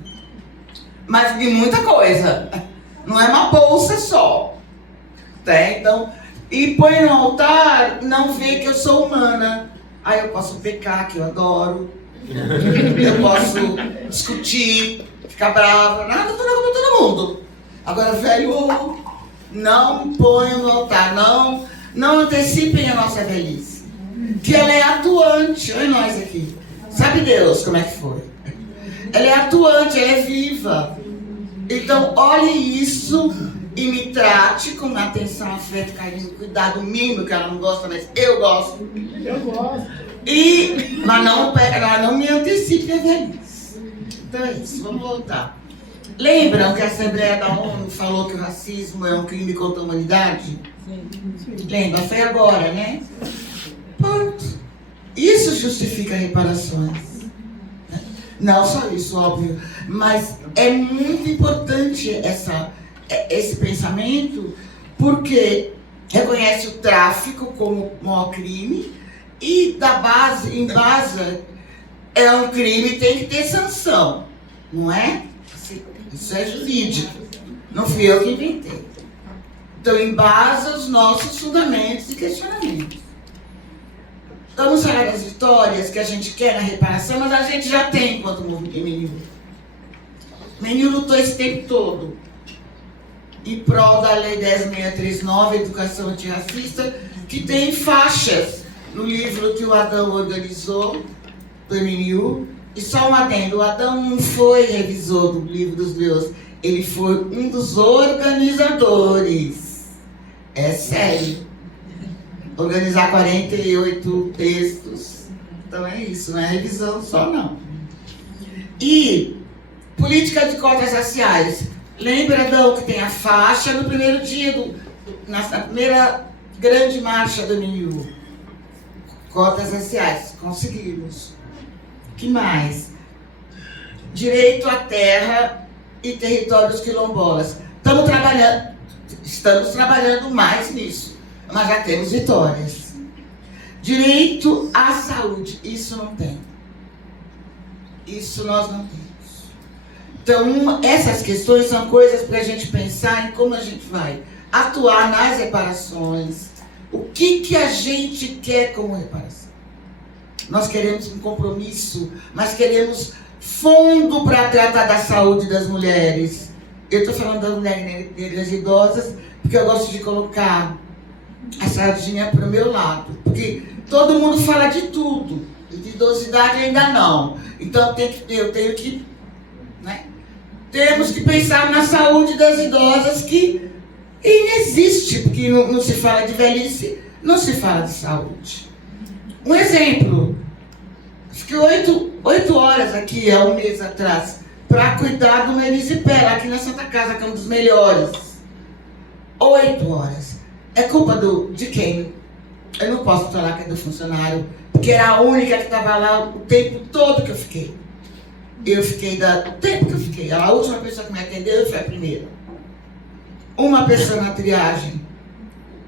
Mas de muita coisa. Não é uma bolsa só. Tá? Então, e põe no altar, não vê que eu sou humana. Aí eu posso pecar, que eu adoro. Eu posso discutir, ficar brava. Nada, tô com todo mundo. Agora, velho, não ponham no altar, não antecipem a nossa velhice. Que ela é atuante, olha nós aqui. Sabe Deus como é que foi? Ela é atuante, ela é viva. Então, olhe isso e me trate com atenção, afeto, carinho, cuidado mínimo, que ela não gosta, mas eu gosto. Eu gosto. Mas não me antecipe a velhice. Então é isso, vamos voltar. Lembram que a Assembleia da ONU falou que o racismo é um crime contra a humanidade? Sim. Lembra? Foi agora, né? Pronto. Isso justifica reparações. Não só isso, óbvio, mas é muito importante esse pensamento, porque reconhece o tráfico como maior crime e embasa é um crime, tem que ter sanção, não é? Isso é jurídico, não fui eu que inventei. Então embasa os nossos fundamentos e questionamentos. Vamos falar das vitórias que a gente quer na reparação, mas a gente já tem enquanto movimento MNU. MNU lutou esse tempo todo em prol da Lei 10.639, Educação Antirracista, que tem faixas no livro que o Adão organizou, do MNU. E só um adendo, o Adão não foi revisor do livro dos Griots, ele foi um dos organizadores. É sério. Organizar 48 textos. Então é isso, não é revisão só não. E política de cotas raciais. Lembra, Adão, que tem a faixa no primeiro dia, na primeira grande marcha do MNU. Cotas raciais, conseguimos. O que mais? Direito à terra e territórios quilombolas. Estamos trabalhando mais nisso, mas já temos vitórias. Direito à saúde, isso não tem. Isso nós não temos. Então, essas questões são coisas para a gente pensar em como a gente vai atuar nas reparações. O que a gente quer como reparação? Nós queremos um compromisso, mas queremos fundo para tratar da saúde das mulheres. Eu estou falando das mulheres negras idosas, porque eu gosto de colocar a sardinha para o meu lado. Porque todo mundo fala de tudo, de idosidade ainda não. Então eu tenho que, né? Temos que pensar na saúde das idosas, que inexiste, porque não se fala de velhice, não se fala de saúde. Um exemplo, fiquei 8 horas aqui, há um mês atrás, para cuidar do Melisipela, aqui na Santa Casa, que é um dos melhores. 8 horas. É culpa de quem? Eu não posso falar que é do funcionário, porque era a única que estava lá o tempo todo que eu fiquei. Eu fiquei o tempo que eu fiquei. A última pessoa que me atendeu foi a primeira. Uma pessoa na triagem.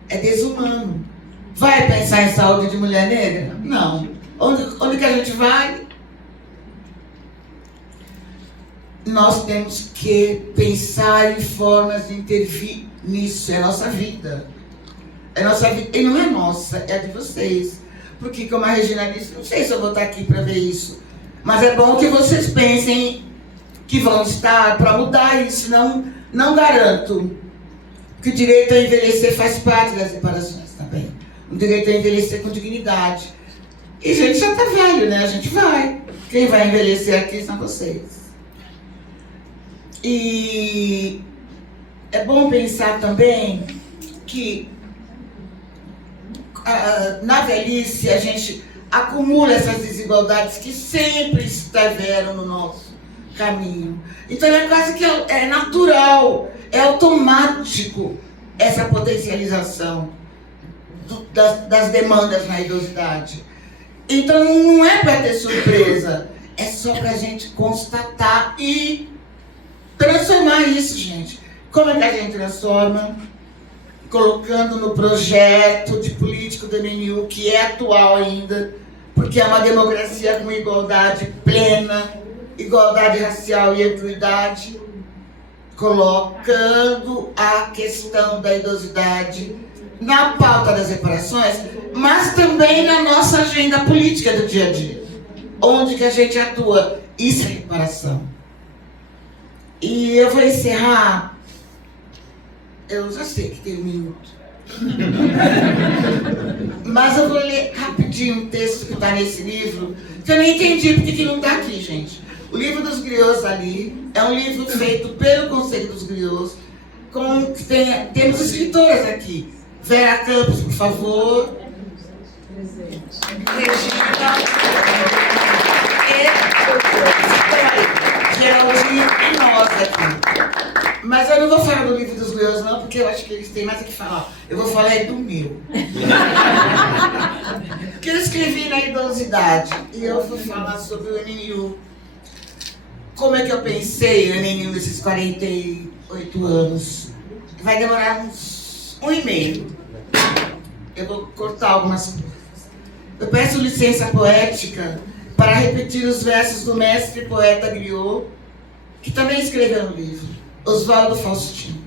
É desumano. Vai pensar em saúde de mulher negra? Não. Onde que a gente vai? Nós temos que pensar em formas de intervir nisso. É a nossa vida. É nossa vida. E não é nossa, é a de vocês. Porque, como a Regina disse, não sei se eu vou estar aqui para ver isso. Mas é bom que vocês pensem que vão estar para mudar isso. Não garanto que o direito a envelhecer faz parte das reparações também. O direito a envelhecer com dignidade. E a gente já está velho, né? A gente vai. Quem vai envelhecer aqui são vocês. E é bom pensar também que na velhice a gente acumula essas desigualdades que sempre estiveram no nosso caminho. Então é quase que é natural, é automático essa potencialização das demandas na idosidade. Então não é para ter surpresa, é só para a gente constatar e transformar isso, gente. Como é que a gente transforma? Colocando no projeto de político do MNU, que é atual ainda, porque é uma democracia com igualdade plena, igualdade racial e equidade, colocando a questão da idosidade na pauta das reparações, mas também na nossa agenda política do dia a dia, onde que a gente atua. Isso é reparação. E eu vou encerrar. Eu já sei que tem 1 minuto. Mas eu vou ler rapidinho um texto que está nesse livro, que eu nem entendi porque que não está aqui, gente. O livro dos griots ali é um livro feito pelo Conselho dos Griots, temos escritoras aqui. Vera Campos, por favor. Regina. Geraldine e nós aqui. Mas eu não vou falar do livro dos griots não, porque eu acho que eles têm mais o que falar. Eu vou falar do meu. Que eu escrevi na idosidade. E eu vou falar sobre o MNU. Como é que eu pensei o MNU nesses 48 anos? Vai demorar uns 1 e meio. eu vou cortar algumas coisas. Eu peço licença poética para repetir os versos do mestre poeta griot, que também escreveu no livro, Oswaldo Faustino,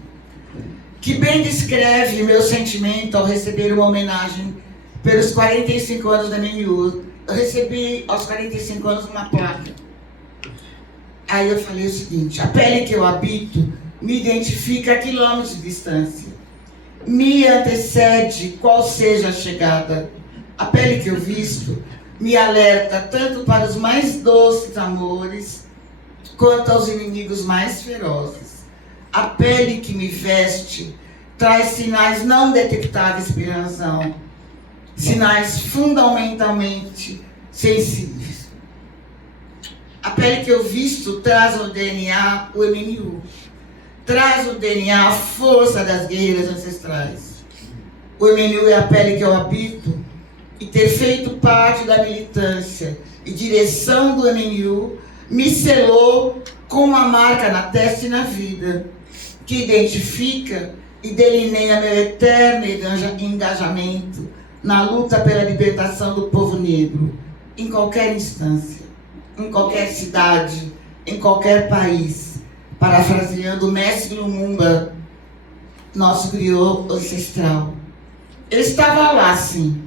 que bem descreve meu sentimento ao receber uma homenagem pelos 45 anos da MNU. Eu recebi aos 45 anos uma placa. Aí eu falei o seguinte: a pele que eu habito me identifica a quilômetros de distância. Me antecede qual seja a chegada. A pele que eu visto me alerta tanto para os mais doces amores, quanto aos inimigos mais ferozes. A pele que me veste traz sinais não detectáveis pela razão, sinais fundamentalmente sensíveis. A pele que eu visto traz no DNA o MNU, traz no DNA a força das guerreiras ancestrais. O MNU é a pele que eu habito, e ter feito parte da militância e direção do MNU me selou com uma marca na testa e na vida, que identifica e delineia meu eterno engajamento na luta pela libertação do povo negro, em qualquer instância, em qualquer cidade, em qualquer país, parafraseando o mestre Lumumba, nosso griot ancestral. Eu estava lá, sim,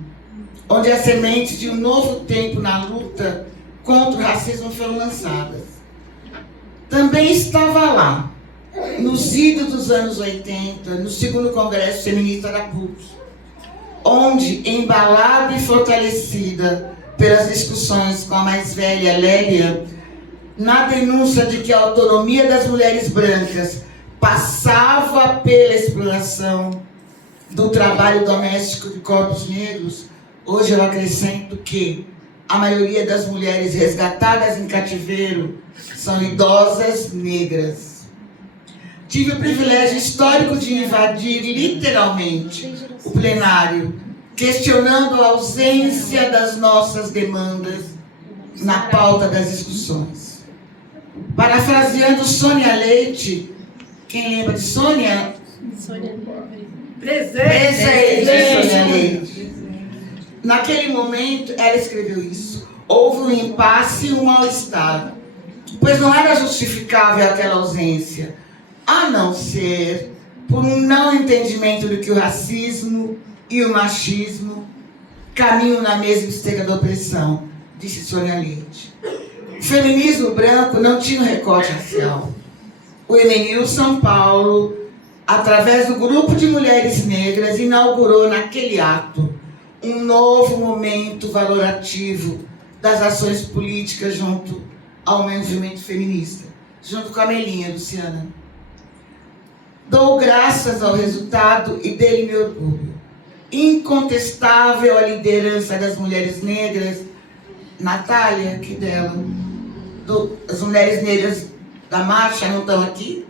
onde as sementes de um novo tempo na luta contra o racismo foram lançadas. Também estava lá, nos idos dos anos 80, no segundo Congresso Feminista da PUC, onde, embalada e fortalecida pelas discussões com a mais velha Lélia, na denúncia de que a autonomia das mulheres brancas passava pela exploração do trabalho doméstico de corpos negros, hoje eu acrescento que a maioria das mulheres resgatadas em cativeiro são idosas negras. Tive o privilégio histórico de invadir literalmente o plenário, questionando a ausência das nossas demandas na pauta das discussões. Parafraseando Sônia Leite, quem lembra de Sônia? Presente, Sônia Leite. Naquele momento, ela escreveu isso. Houve um impasse e um mal-estar, pois não era justificável aquela ausência, a não ser por um não entendimento de que o racismo e o machismo caminham na mesma esteira da opressão, disse Sônia Leite. O feminismo branco não tinha um recorte racial. O MNU São Paulo, através do grupo de mulheres negras, inaugurou naquele ato um novo momento valorativo das ações políticas junto ao movimento feminista, junto com a Melinha, Luciana. Dou graças ao resultado e dele me orgulho. Incontestável a liderança das mulheres negras, Natália, que dela, as mulheres negras da marcha não estão aqui?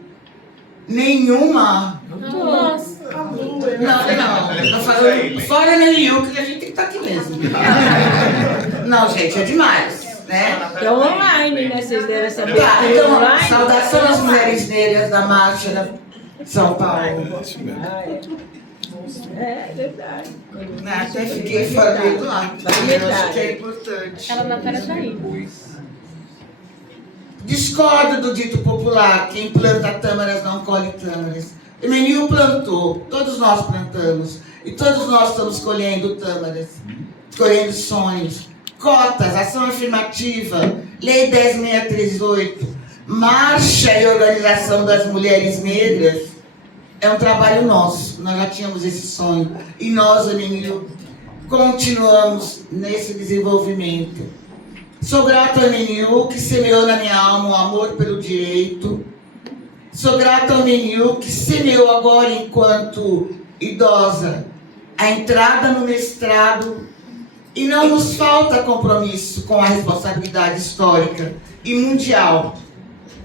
Nenhuma? Nossa. Não, eu tô falando fora nenhum, que a gente tem que estar aqui mesmo. Não, gente, é demais, né? É online, né? Vocês deram essa Tá, então, online. saudação às mulheres negras da marcha de São Paulo. É verdade. Até fiquei fora do ato, eu acho que é importante. Aquela Natália tá aí. Discordo do dito popular: quem planta tâmaras não colhe tâmaras. O MNU plantou, todos nós plantamos, e todos nós estamos colhendo tâmaras, colhendo sonhos. Cotas, ação afirmativa, Lei 10.638, marcha e organização das mulheres negras, é um trabalho nosso. Nós já tínhamos esse sonho, e nós, o MNU, continuamos nesse desenvolvimento. Sou grato ao MNU, que semeou na minha alma o amor pelo direito. Sou grato ao MNU, que semeou agora, enquanto idosa, a entrada no mestrado. E não nos falta compromisso com a responsabilidade histórica e mundial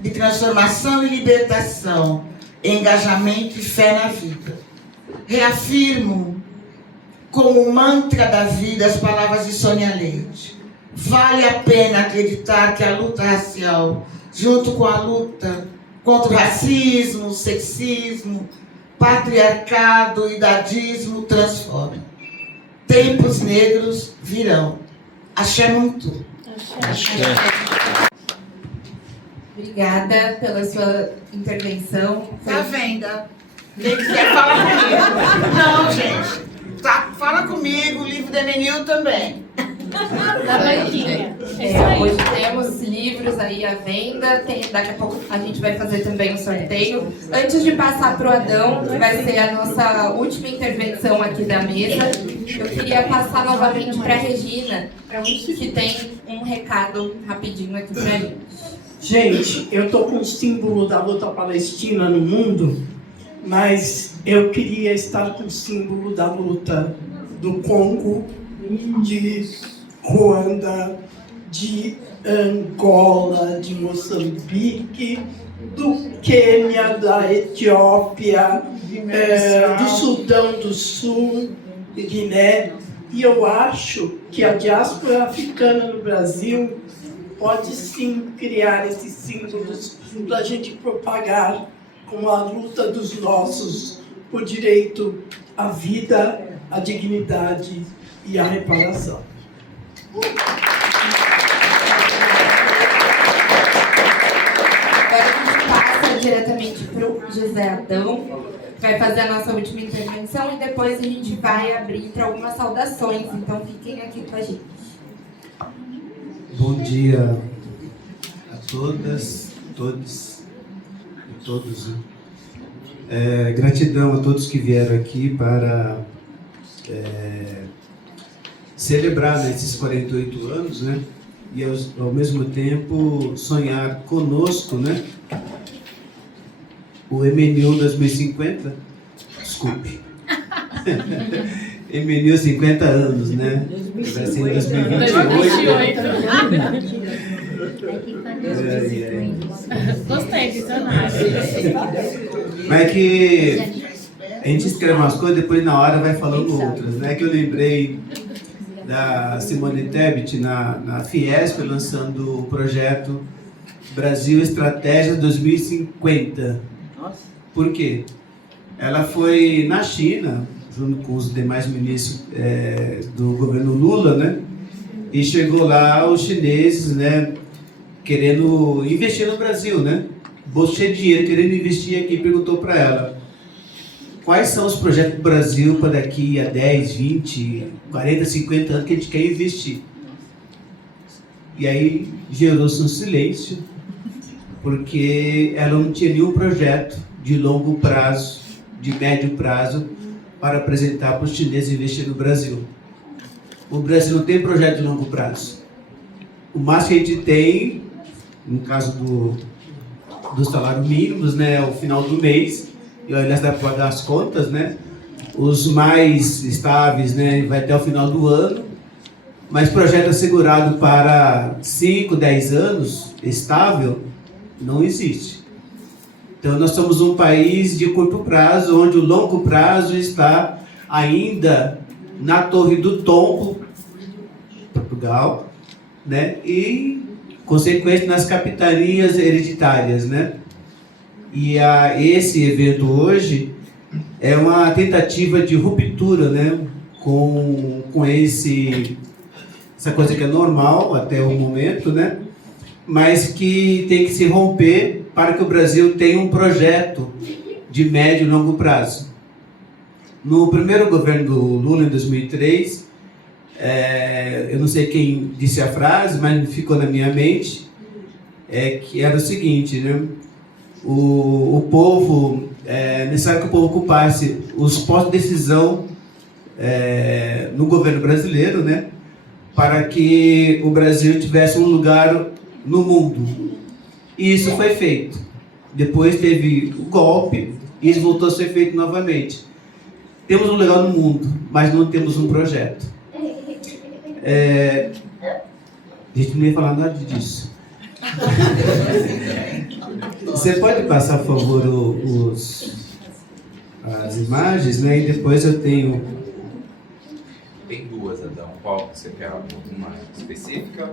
de transformação e libertação, engajamento e fé na vida. Reafirmo como mantra da vida as palavras de Sônia Leite. Vale a pena acreditar que a luta racial, junto com a luta contra o racismo, o sexismo, patriarcado, idadismo, transforma. tempos negros virão. Axé muito. Obrigada pela sua intervenção. Tá à venda. Quem quiser fala comigo. Não, gente. Tá, fala comigo, o livro da Emenil também. Da banquinha. É isso aí. Hoje temos livros aí à venda, daqui a pouco a gente vai fazer também um sorteio. Antes de passar para o Adão, que vai ser a nossa última intervenção aqui da mesa, eu queria passar novamente para a Regina, que tem um recado rapidinho aqui para a gente. Gente, eu estou com o símbolo da luta palestina no mundo, mas eu queria estar com o símbolo da luta do Congo, de Ruanda, de Angola, de Moçambique, do Quênia, da Etiópia, do Sudão do Sul, de Guiné. E eu acho que a diáspora africana no Brasil pode sim criar esses símbolos para a gente propagar como a luta dos nossos por direito à vida, à dignidade e à reparação. Agora a gente passa diretamente para o José Adão, que vai fazer a nossa última intervenção, e depois a gente vai abrir para algumas saudações. Então fiquem aqui com a gente. Bom dia a todas, todos e todos. Gratidão a todos que vieram aqui para celebrar esses 48 anos, né? E ao mesmo tempo sonhar conosco, né? O Emenil 2050, desculpe. Emenil 50 anos, né? Vai ser em 2028. Gostei do cenário. Mas é que a gente escreve umas coisas, depois na hora vai falando outras, né? Que eu lembrei da Simone Tebet na Fiesp, lançando o projeto Brasil Estratégia 2050. Por quê? Ela foi na China, junto com os demais ministros do governo Lula, né? E chegou lá os chineses, né? Querendo investir no Brasil, né? Bolsa cheio de dinheiro, querendo investir aqui. Perguntou para ela: quais são os projetos do Brasil para daqui a 10, 20, 40, 50 anos que a gente quer investir? E aí gerou-se um silêncio, porque ela não tinha nenhum projeto de longo prazo, de médio prazo, para apresentar para os chineses investir no Brasil. O Brasil não tem projeto de longo prazo. O máximo que a gente tem, no caso do salário mínimos, né, ao final do mês, e aliás dá para pagar as contas, né? Os mais estáveis, né, vai até o final do ano, mas projeto assegurado para 5, 10 anos, estável, não existe. Então nós somos um país de curto prazo, onde o longo prazo está ainda na Torre do Tombo, Portugal, né? E, consequentemente, nas capitanias hereditárias, né? E esse evento hoje é uma tentativa de ruptura, né? Com essa coisa que é normal até o momento, né? Mas que tem que se romper para que o Brasil tenha um projeto de médio e longo prazo. No primeiro governo do Lula, em 2003, eu não sei quem disse a frase, mas ficou na minha mente, que era o seguinte, né? O povo, é necessário que o povo ocupasse os postos de decisão no governo brasileiro, né? Para que o Brasil tivesse um lugar no mundo. E isso foi feito. Depois teve o golpe e isso voltou a ser feito novamente. Temos um lugar no mundo, mas não temos um projeto. A gente não ia falar nada disso. Você pode passar, por favor, as imagens, né? E depois eu tenho... Tem duas, Adão. Qual você quer? Alguma específica?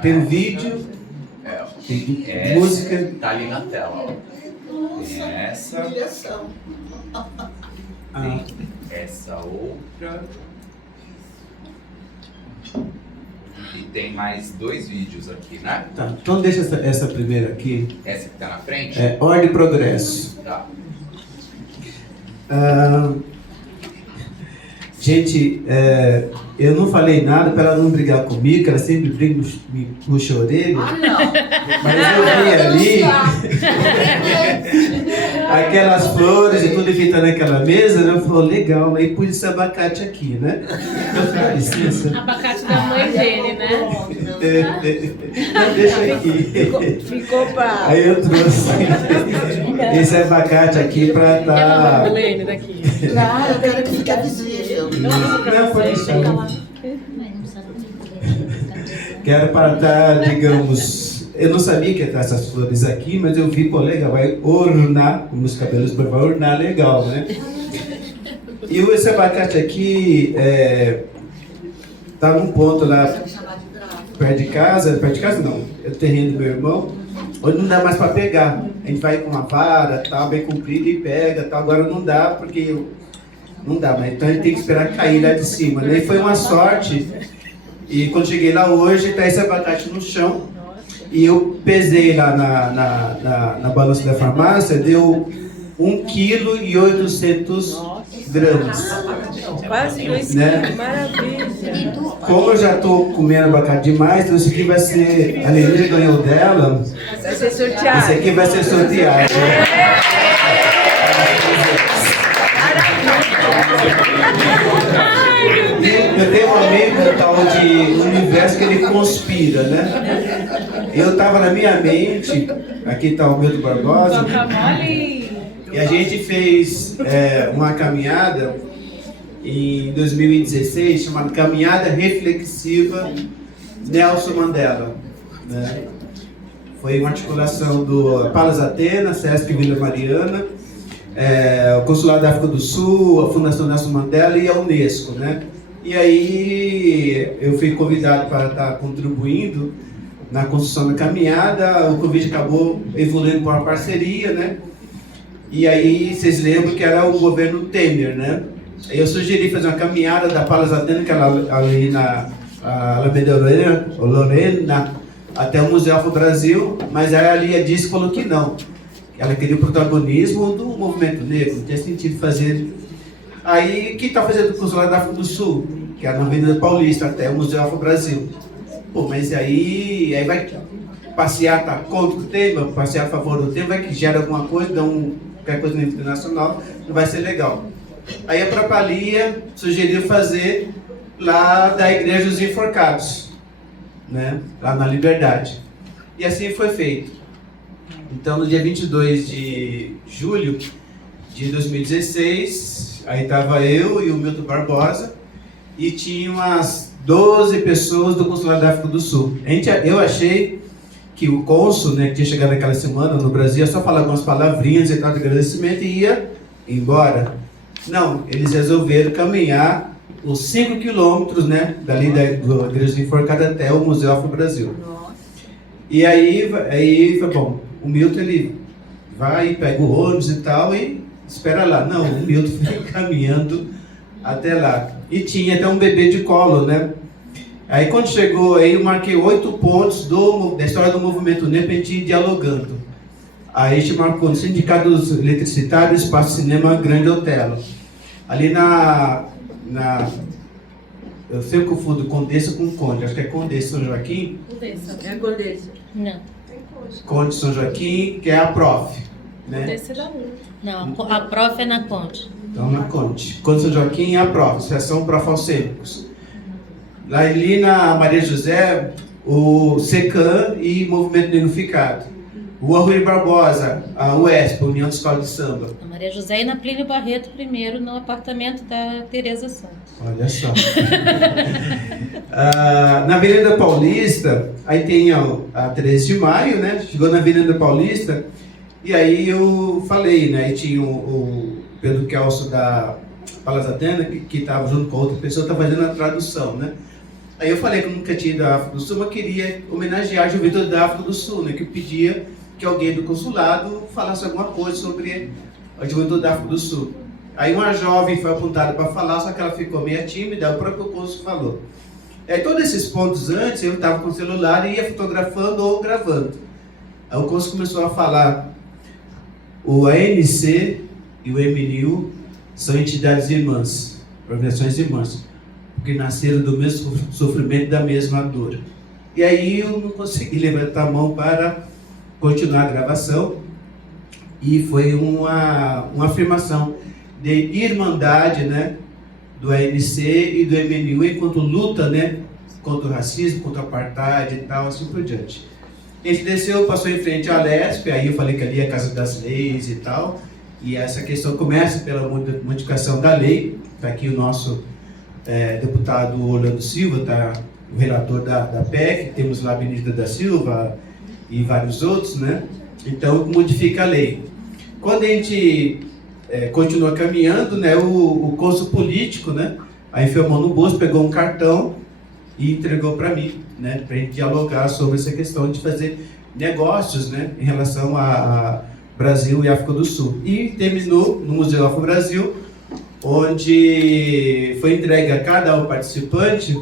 Tem um vídeo, tem música. Tá ali na tela, ó. Tem essa. essa outra. E tem mais 2 vídeos aqui, né? Tá, então deixa essa primeira aqui. Essa que tá na frente? É Ordem e Progresso. Tá. Gente, eu não falei nada para ela não brigar comigo, que ela sempre briga, me puxa a orelha. Ah, não. Mas eu vi ali aquelas flores e tudo enfeitando aquela mesa, né? Eu falei, legal, aí pus esse abacate aqui, né? Eu falei, licença. Abacate da mãe dele, né? Não, deixa aqui. Ficou para... Aí eu trouxe esse abacate aqui para Ela estar... vai ele daqui. Não, eu quero que fique visível. Não, pode deixar. Quero para estar, digamos... Eu não sabia que ia estar essas flores aqui, mas eu vi, pô, legal, vai ornar, como os cabelos vai ornar legal, né? E esse abacate aqui tá num ponto lá perto de casa não, é o terreno do meu irmão, onde não dá mais para pegar. A gente vai com uma vara, tal, bem comprida e pega, tal. Agora não dá, porque não dá, mas então a gente tem que esperar cair lá de cima, né? E foi uma sorte, e quando cheguei lá hoje, tá esse abacate no chão, e eu pesei lá na balança da farmácia, deu 1,8 kg. Quase 2 né? quilos, maravilha. Como eu já estou comendo abacate demais, então esse aqui vai ser... A Nenê ganhou dela. Vai ser sorteado. Esse aqui vai ser sorteado. Eu tenho um amigo tal de Universo que ele conspira, né? Eu estava na minha mente, aqui está o Milton Barbosa, e a gente fez uma caminhada em 2016 chamada Caminhada Reflexiva Nelson Mandela, né? Foi uma articulação do Palas Atenas, Sesc Vila Mariana, o Consulado da África do Sul, a Fundação Nelson Mandela e a Unesco, né? E aí eu fui convidado para estar contribuindo na construção da caminhada. O convite acabou evoluindo para uma parceria, né? E aí vocês lembram que era o governo Temer, né? Eu sugeri fazer uma caminhada da Palas Atenas, que era ali na Alameda Lorena, até o Museu Afro-Brasil, mas aí ali a Diz falou que não. Ela queria o protagonismo do movimento negro, não tinha sentido fazer. Aí, quem está fazendo o Consulado da África do Sul, que é na Avenida Paulista, até o Museu Afro-Brasil. Pô, mas aí vai passear, tá contra o tema, passear a favor do tema, vai que gera alguma coisa, qualquer coisa no internacional, não vai ser legal. Aí a Prapalia sugeriu fazer lá da Igreja dos Enforcados, né? Lá na Liberdade. E assim foi feito. Então, no dia 22 de julho de 2016, aí estava eu e o Milton Barbosa, e tinha umas 12 pessoas do Consulado da África do Sul. Eu achei que o cônsul, né, que tinha chegado naquela semana no Brasil, ia só falar algumas palavrinhas e tal de agradecimento e ia embora. Não, eles resolveram caminhar os 5 quilômetros, né, dali da Igreja do Enforcado até o Museu Afro-Brasil. E aí foi bom, o Milton ele vai, pega o ônibus e tal e espera lá. Não, o Milton foi caminhando até lá. E tinha até um bebê de colo, né? Aí quando chegou aí eu marquei 8 pontos da história do movimento negro pra gente ir dialogando. Aí a gente marcou no Sindicato dos Eletricitários, Espaço Cinema Grande Otelo. Ali eu sempre confundo Condessa com Conde, acho que é Condessa São Joaquim. Condessa. É Condessa. Não. Conde São Joaquim, que é a Prof, né? Condessa da U. Não, a prof é na Conde. Então na Conde. Conde São Joaquim é a Prof, Associação Profalcêmicos. Lá ali na Maria José, o SECAM e Movimento Unificado. Rua Rui Barbosa, a UESP, União de Escola de Samba. Na Maria José e na Plínio Barreto primeiro, no apartamento da Tereza Santos. Olha só. Na Avenida Paulista, aí tem a 13 de maio, né? Chegou na Avenida Paulista, e aí eu falei, né? E tinha o Pedro Kelso da Palas Atenas, que estava junto com outra pessoa, estava fazendo a tradução, né? Aí eu falei que eu nunca tinha ido da África do Sul, mas queria homenagear a juventude da África do Sul, né? Que pedia que alguém do consulado falasse alguma coisa sobre a juventude da África do Sul. Aí uma jovem foi apontada para falar, só que ela ficou meio tímida, o próprio cônsul falou. Aí todos esses pontos antes, eu estava com o celular e ia fotografando ou gravando. Aí o cônsul começou a falar, o ANC e o MNU são entidades irmãs, organizações irmãs, porque nasceram do mesmo sofrimento, da mesma dor. E aí eu não consegui levantar a mão para continuar a gravação, e foi uma afirmação de irmandade, né, do ANC e do MNU enquanto luta, né, contra o racismo, contra o apartheid e tal, assim por diante. A gente desceu, passou em frente à Lesp, aí eu falei que ali é a Casa das Leis e tal, e essa questão começa pela modificação da lei. Está aqui o nosso deputado Orlando Silva, tá, o relator da PEC, temos lá a Benedita da Silva e vários outros, né? Então modifica a lei. Quando a gente continua caminhando, né, o cônsul político, né, aí enfiou a mão no bolso, pegou um cartão e entregou para mim, né, para a gente dialogar sobre essa questão de fazer negócios, né, em relação a Brasil e África do Sul. E terminou no Museu Afro-Brasil, onde foi entregue a cada participante,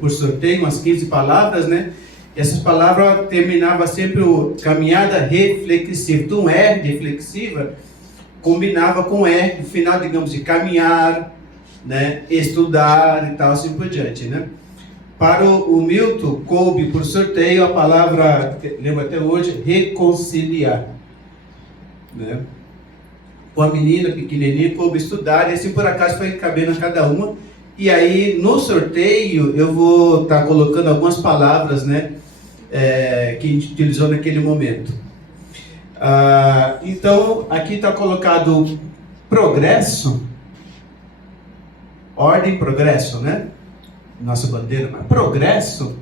por sorteio, umas 15 palavras, né, e essas palavras terminavam sempre o caminhada reflexiva. Então, R de reflexiva combinava com R, no final, digamos, de caminhar, né, estudar e tal, assim por diante, né. Para o Milton, coube por sorteio a palavra, lembro até hoje, reconciliar, né. Com a menina pequenininha, coube estudar, e assim por acaso foi cabendo a cada uma. E aí, no sorteio, eu vou estar colocando algumas palavras, né, que a gente utilizou naquele momento. Então, aqui está colocado progresso, ordem, progresso, né? Nossa bandeira, mas progresso,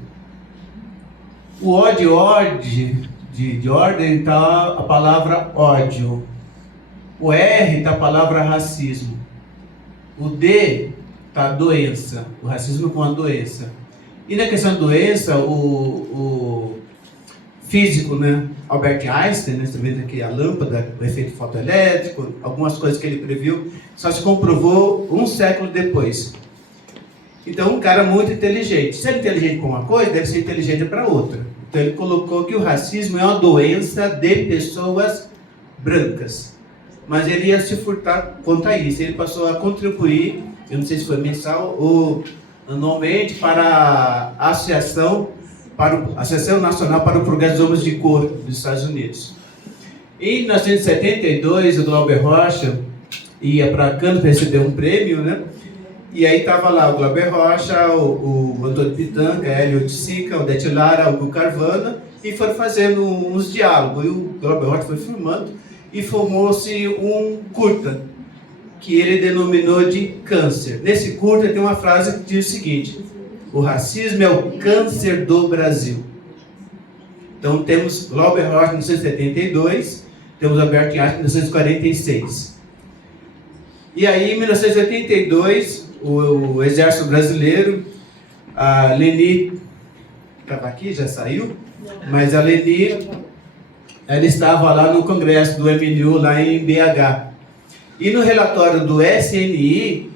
o O de ordem está a palavra ódio, o R está a palavra racismo, o D está doença, o racismo com a doença. E na questão da doença, o físico, né, Albert Einstein, né, você vê aqui a lâmpada, o efeito fotoelétrico, algumas coisas que ele previu, só se comprovou um século depois. Então, um cara muito inteligente. Se ele é inteligente para uma coisa, deve ser inteligente para outra. Então, ele colocou que o racismo é uma doença de pessoas brancas. Mas ele ia se furtar quanto a isso. Ele passou a contribuir, eu não sei se foi mensal ou anualmente, para a Associação Nacional para o Progresso dos Homens de Cor dos Estados Unidos. Em 1972, o Glauber Rocha ia para Cannes receber um prêmio, né? E aí estava lá o Glauber Rocha, o Antônio Pitanga, Hélio Oiticica, o Odete Lara, o Hugo Carvana, e foram fazendo uns diálogos. E o Glauber Rocha foi filmando e formou-se um curta, que ele denominou de Câncer. Nesse curta tem uma frase que diz o seguinte: o racismo é o câncer do Brasil. Então temos Glauber Rocha em 1972, temos Albert Einstein em 1946. E aí em 1982, o Exército Brasileiro, a Leni, estava aqui, já saiu, mas a Leni, ela estava lá no congresso do MNU, lá em BH. E no relatório do SNI,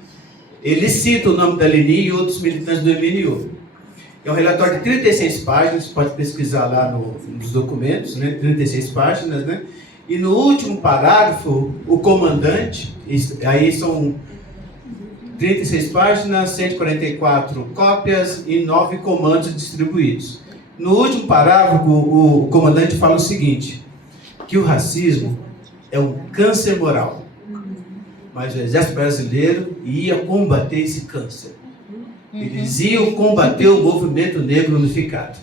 ele cita o nome da Leni e outros militantes do MNU. É um relatório de 36 páginas, você pode pesquisar lá nos documentos, né? 36 páginas, né? E no último parágrafo, o comandante, aí são 36 páginas, 144 cópias e 9 comandos distribuídos. No último parágrafo, o comandante fala o seguinte, que o racismo é um câncer moral, mas o Exército Brasileiro ia combater esse câncer. Eles iam combater o movimento negro unificado.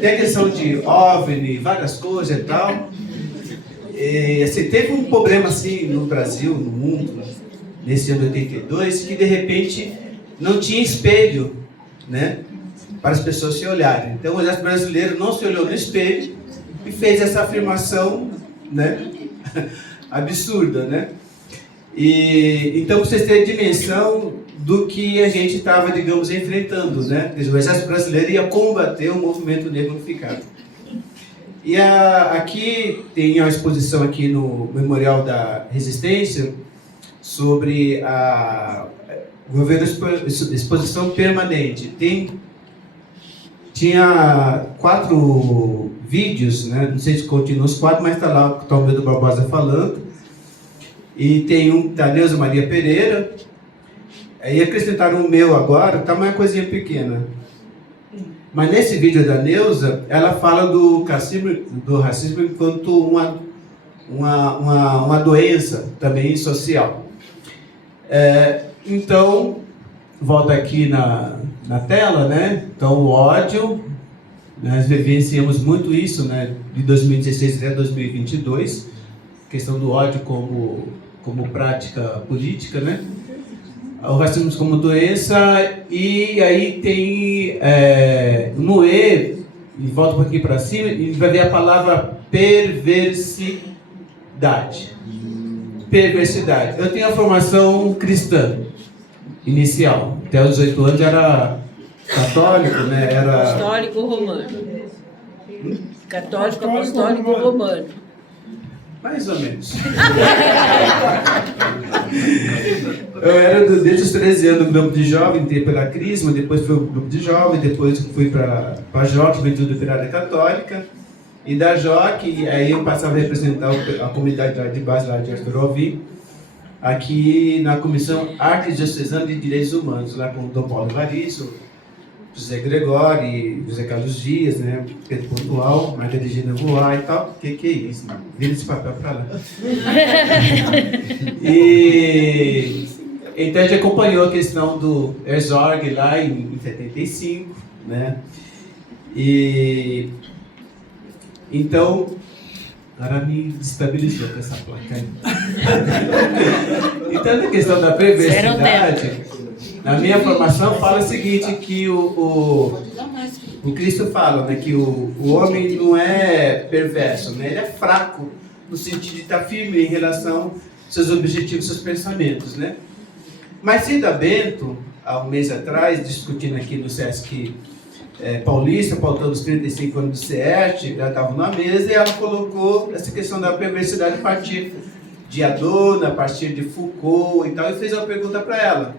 Tem a questão de OVNI, várias coisas e tal. Assim, teve um problema assim no Brasil, no mundo, nesse ano de 82, que de repente não tinha espelho, né, para as pessoas se olharem. Então o Exército Brasileiro não se olhou no espelho e fez essa afirmação, né, absurda, né? E então vocês têm a dimensão do que a gente estava, digamos, enfrentando, né? O Exército Brasileiro ia combater o movimento negro unificado. E aqui tem uma exposição aqui no Memorial da Resistência sobre a governo exposição permanente. Tinha 4 vídeos, né? Não sei se continua os 4, mas está lá o Almeida Barbosa falando. E tem um da Neuza Maria Pereira. Aí acrescentaram o meu agora, tá uma coisinha pequena. Mas nesse vídeo da Neuza, ela fala do racismo enquanto uma doença também social. Então, volta aqui na tela, né? Então, o ódio, nós vivenciamos muito isso, né? De 2016 até 2022, questão do ódio como prática política, né? O racismo como doença, e aí tem no E, e volta um pouquinho para cima, e vai ver a palavra perversidade. Perversidade. Eu tenho a formação cristã inicial. Até os 18 anos era católico, né? Era Apostólico romano. Católico apostólico romano. Mais ou menos. Eu era desde os 13 anos no grupo de jovem, entrei pela Crisma, depois fui para o grupo de jovem, depois fui para a JOC, Juventude Operária Católica, e da JOC, aí eu passava a representar a comunidade de base lá de Arthur Alvim, aqui na Comissão Arquidiocesana de Direitos Humanos, lá com o Dom Paulo Evaristo, José Gregório, José Carlos Dias, né, Pedro Pontual, Marta Regina Voar e tal. Que é isso, mano? Vira esse papel para lá. E então a gente acompanhou a questão do Herzog lá em 75, né? E então, agora me destabilizou com essa placa aí. Então, na questão da perversidade, na minha formação fala o seguinte, que o Cristo fala, né, que o homem não é perverso, né, ele é fraco, no sentido de estar firme em relação aos seus objetivos, seus pensamentos, né. Mas Cida Bento, há um mês atrás, discutindo aqui no Sesc Paulista, pautando os 35 anos do CERT, ela estava na mesa e ela colocou essa questão da perversidade a partir de Adorno, a partir de Foucault e tal, e fez uma pergunta para ela.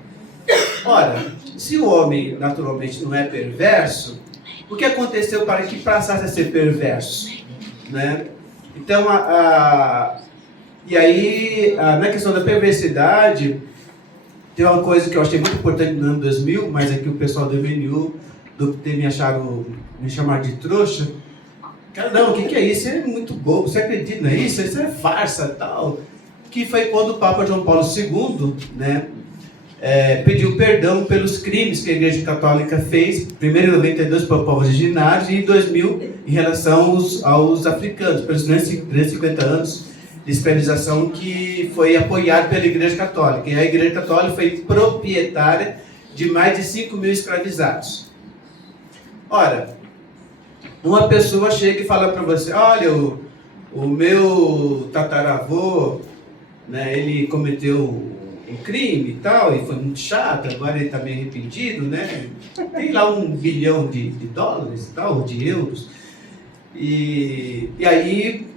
Ora, se o homem naturalmente não é perverso, o que aconteceu para que passasse a ser perverso? Né? Então, e aí, na questão da perversidade, tem uma coisa que eu achei muito importante no ano 2000, mas aqui o pessoal do MNU me chamaram de trouxa. Cara, não, o que é isso? Isso é muito bobo, você acredita nisso? Isso é farsa tal. Que foi quando o Papa João Paulo II, né, pediu perdão pelos crimes que a Igreja Católica fez, primeiro em 92 para os povos originários e em 2000 em relação aos africanos, pelos 350 anos de escravização que foi apoiado pela Igreja Católica. E a Igreja Católica foi proprietária de mais de 5 mil escravizados. Ora, uma pessoa chega e fala para você, olha, o meu tataravô, né, ele cometeu um crime e tal, e foi muito chato, agora ele está meio arrependido, né? Tem lá $1 bilhão de dólares e tal, de euros. E aí,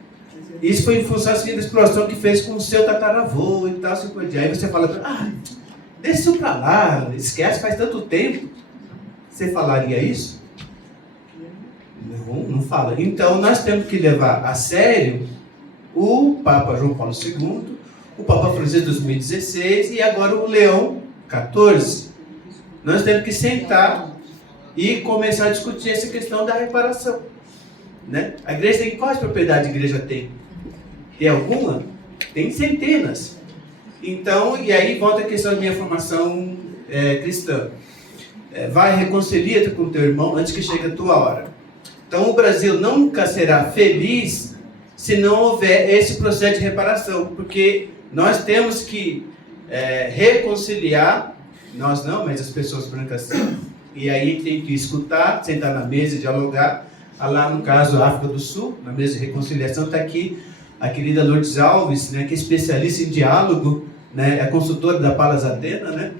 isso foi em função assim, da exploração que fez com o seu tataravô e tal, assim por diante. Aí você fala, deixa isso para lá, esquece, faz tanto tempo. Você falaria isso? Não fala. Então, nós temos que levar a sério o Papa João Paulo II, o Papa Francisco 2016 e agora o Leão XIV. Nós temos que sentar e começar a discutir essa questão da reparação. Né? A igreja tem quais propriedades a igreja tem? Tem alguma? Tem centenas. Então, e aí volta a questão da minha formação cristã. Vai, reconcilia-te com o teu irmão antes que chegue a tua hora. Então, o Brasil nunca será feliz se não houver esse processo de reparação, porque nós temos que reconciliar, nós não, mas as pessoas brancas sim, e aí tem que escutar, sentar na mesa e dialogar. Lá no caso, a África do Sul, na mesa de reconciliação, está aqui a querida Lourdes Alves, né, que é especialista em diálogo, né, é consultora da Palas Atena, né?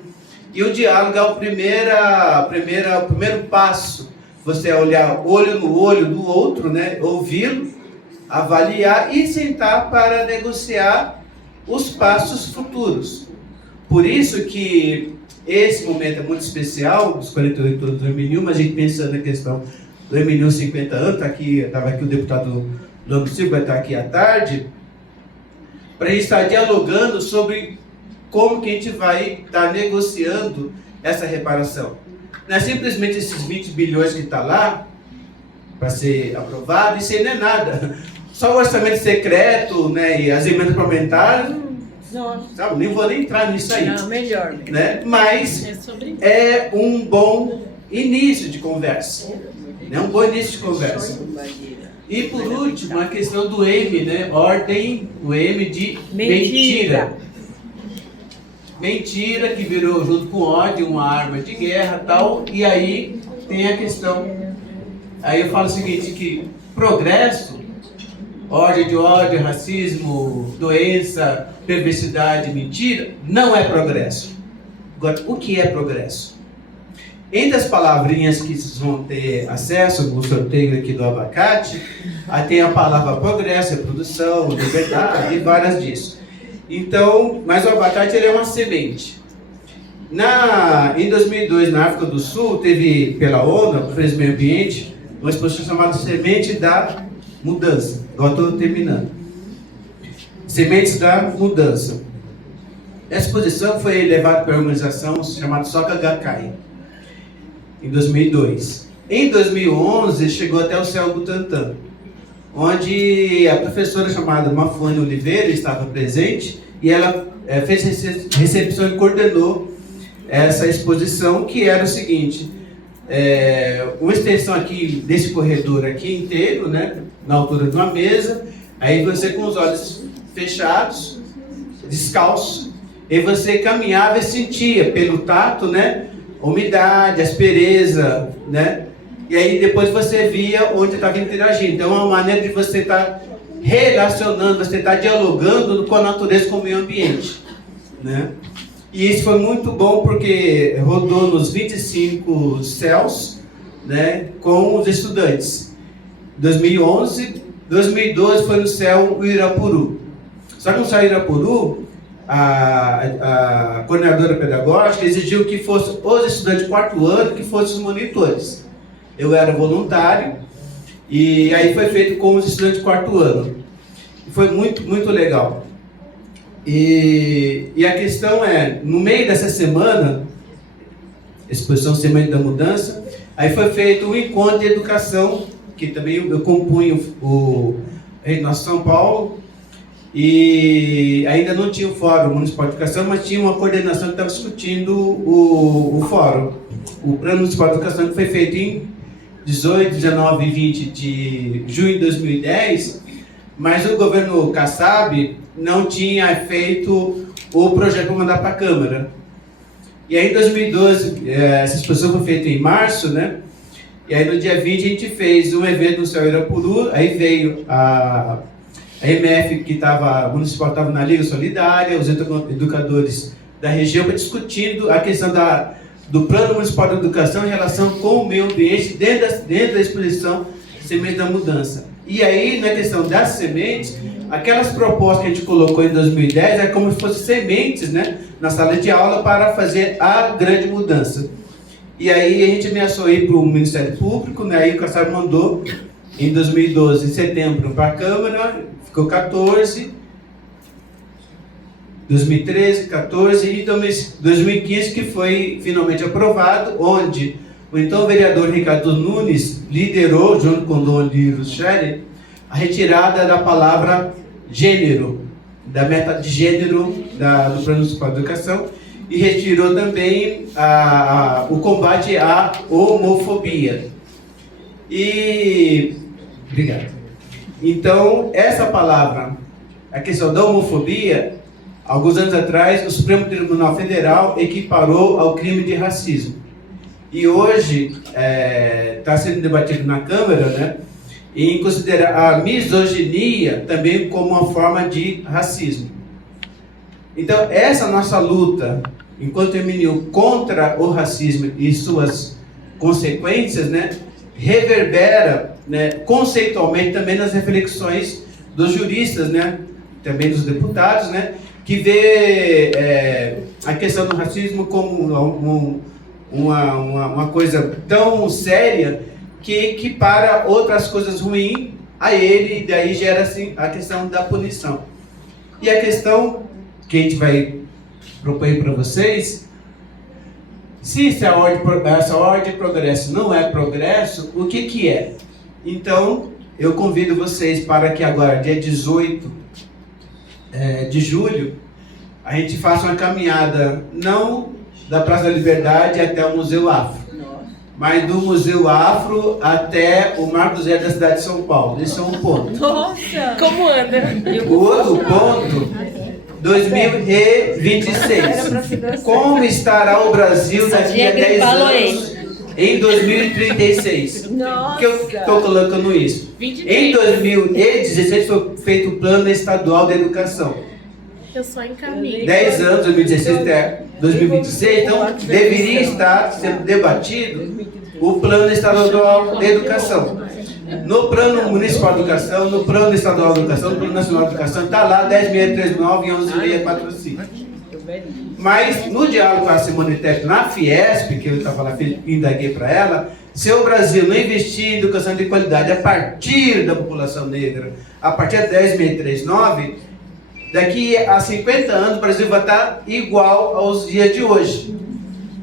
E o diálogo é o primeiro passo. Você olhar olho no olho do outro, né, ouvi-lo, avaliar e sentar para negociar os passos futuros. Por isso que esse momento é muito especial, os 48 anos do MNU, mas a gente pensando na questão do MNU 50 anos, estava aqui o deputado Lando Silva, vai estar aqui à tarde, para a gente estar dialogando sobre como que a gente vai estar negociando essa reparação. Não é simplesmente esses 20 bilhões que está lá, para ser aprovado, isso aí não é nada. Só o orçamento secreto, né, e as emendas parlamentares, sabe, nem vou nem entrar nisso aí. Não, melhor. Né? Mas é um bom início de conversa. É um bom início de conversa. E por último, a questão do M, né? Ordem, o M de mentira. Mentira que virou junto com ódio uma arma de guerra e tal. E aí tem a questão. Aí eu falo o seguinte, que progresso, ódio de ódio, racismo, doença, perversidade, mentira, não é progresso. Agora, o que é progresso? Entre as palavrinhas que vocês vão ter acesso no sorteio aqui do abacate, aí tem a palavra progresso, reprodução, liberdade e várias disso. Então, mas o abacate ele é uma semente. Em 2002, na África do Sul, teve pela ONU, a Conferência do Meio Ambiente, uma exposição chamada Semente da Mudança. Agora estou terminando. Sementes da Mudança. Essa exposição foi levada para uma organização chamada Soka Gakkai, em 2002. Em 2011, chegou até o Céu Butantan, onde a professora chamada Mafone Oliveira estava presente e ela fez recepção e coordenou essa exposição, que era o seguinte: uma extensão aqui desse corredor aqui inteiro, né, na altura de uma mesa, aí você com os olhos fechados, descalço, e você caminhava e sentia pelo tato, né, umidade, aspereza, né, e aí depois você via onde estava interagindo. Então é uma maneira de você estar relacionando, você estar dialogando com a natureza, com o meio ambiente, né. E isso foi muito bom porque rodou nos 25 céus, né, com os estudantes. 2011, 2012 foi no céu Uirapuru. Só que no céu Uirapuru, a coordenadora pedagógica exigiu que fossem os estudantes de 4º ano que fossem os monitores. Eu era voluntário e aí foi feito com os estudantes de 4º ano. E foi muito, muito legal. E a questão é, no meio dessa semana, exposição Semente da Mudança, aí foi feito um encontro de educação, que também eu compunho o Nosso São Paulo, e ainda não tinha o Fórum Municipal de Educação, mas tinha uma coordenação que estava discutindo o fórum, o Plano Municipal de Educação, que foi feito em 18, 19 e 20 de junho de 2010, mas o governo Kassab não tinha feito o projeto para mandar para a Câmara. E aí em 2012, essa exposição foi feita em março, né? E aí no dia 20 a gente fez um evento no Céu Uirapuru, aí veio a MF, municipal estava na Liga Solidária, os educadores da região, discutindo a questão do Plano Municipal de Educação em relação com o meio ambiente dentro da exposição Semente da Mudança. E aí, na questão das sementes, aquelas propostas que a gente colocou em 2010 é como se fossem sementes, né, na sala de aula para fazer a grande mudança. E aí a gente ameaçou ir para o Ministério Público, né, aí o Kassab mandou em 2012, em setembro, para a Câmara, ficou 14, 2013, 14 e 2015 que foi finalmente aprovado, onde o então vereador Ricardo Nunes liderou, junto com o Dom Lírio Scherer, a retirada da palavra gênero, da meta de gênero do Plano Municipal de Educação, e retirou também o combate à homofobia. Obrigado. Então, essa palavra, a questão da homofobia, alguns anos atrás, o Supremo Tribunal Federal equiparou ao crime de racismo. E hoje está sendo debatido na Câmara, né, em considerar a misoginia também como uma forma de racismo. Então, essa nossa luta, enquanto MNU, contra o racismo e suas consequências, né, reverbera, né, conceitualmente também nas reflexões dos juristas, né? Também dos deputados, né? Que vê a questão do racismo como uma coisa tão séria que equipara outras coisas ruins a ele, e daí gera assim, a questão da punição. E a questão que a gente vai propor para vocês, se essa ordem de progresso não é progresso, o que é? Então, eu convido vocês para que agora, dia 18 de julho, a gente faça uma caminhada, não da Praça da Liberdade até o Museu Afro, mas do Museu Afro até o Marco Zero da cidade de São Paulo. Esse é um ponto. Nossa! Como anda? O outro ponto, 2026. Como estará o Brasil daqui a 10 anos? Em 2036. Nossa! Por que eu estou colocando isso? 23. Em 2016 foi feito o Plano Estadual de Educação. Eu só encaminho. 10 anos, 2016 até 2026, então deveria estar sendo debatido o Plano Estadual de Educação. No Plano Municipal de Educação, no Plano Estadual de Educação, no Plano Nacional de Educação, está lá 10.639 e 11.645. Mas no diálogo com a Simone Tebet na Fiesp, que eu estava lá, indaguei para ela, se o Brasil não investir em educação de qualidade a partir da população negra, a partir de 10.639, daqui a 50 anos o Brasil vai estar igual aos dias de hoje.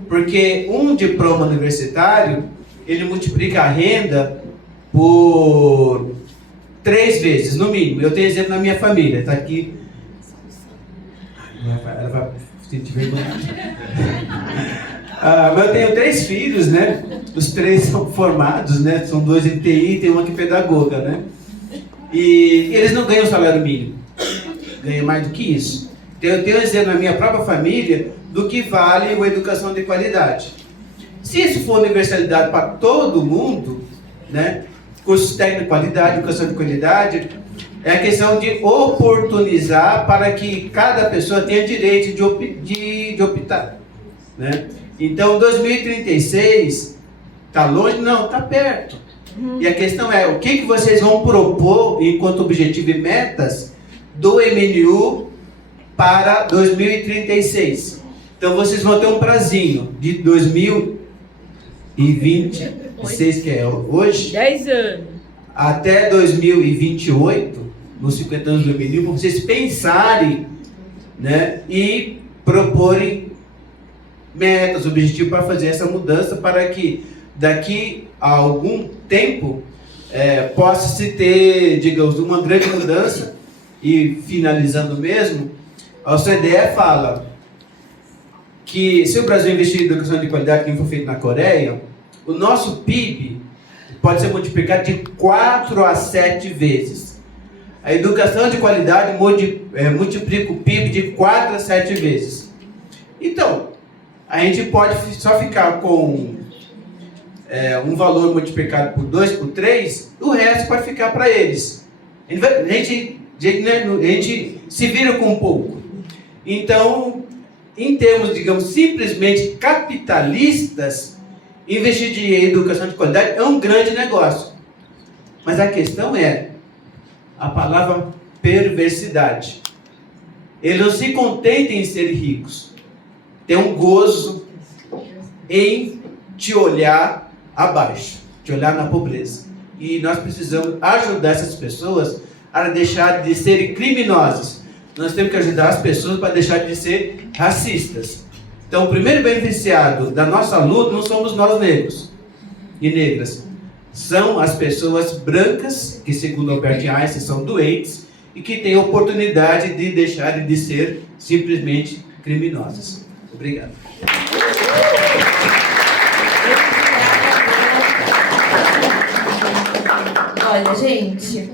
Porque um diploma universitário, ele multiplica a renda por 3 vezes, no mínimo. Eu tenho exemplo na minha família, está aqui. Ela vai sentir vergonha. Eu tenho 3 filhos, né? Os 3 são formados, né? São 2 em TI e tem uma que é pedagoga, né? E eles não ganham salário mínimo. Ganha mais do que isso. Então, eu tenho exemplo na minha própria família do que vale uma educação de qualidade. Se isso for universalidade para todo mundo, né, cursos técnicos de qualidade, educação de qualidade, é a questão de oportunizar para que cada pessoa tenha direito de optar. Né? Então, 2036, está longe? Não, está perto. E a questão é, o que vocês vão propor enquanto objetivo e metas do MNU para 2036. Então vocês vão ter um prazinho de 2026, que é hoje, 10 anos, até 2028, nos 50 anos do MNU, para vocês pensarem, né, e proporem metas, objetivos para fazer essa mudança, para que daqui a algum tempo possa se ter, digamos, uma grande mudança. E finalizando mesmo, a OCDE fala que se o Brasil investir em educação de qualidade, como foi feito na Coreia, o nosso PIB pode ser multiplicado de 4 a 7 vezes. A educação de qualidade multiplica o PIB de 4 a 7 vezes. Então, a gente pode só ficar com um valor multiplicado por 2, por 3, o resto pode ficar para eles. A gente se vira com pouco. Então, em termos, digamos, simplesmente capitalistas, investir em educação de qualidade é um grande negócio. Mas a questão é a palavra perversidade. Eles não se contentem em ser ricos. Tem um gozo em te olhar abaixo, te olhar na pobreza. E nós precisamos ajudar essas pessoas a deixar de serem criminosas. Nós temos que ajudar as pessoas para deixar de ser racistas. Então, o primeiro beneficiado da nossa luta não somos nós negros e negras. São as pessoas brancas, que segundo Albert Einstein são doentes, e que têm a oportunidade de deixarem de ser simplesmente criminosas. Obrigado. Olha, gente,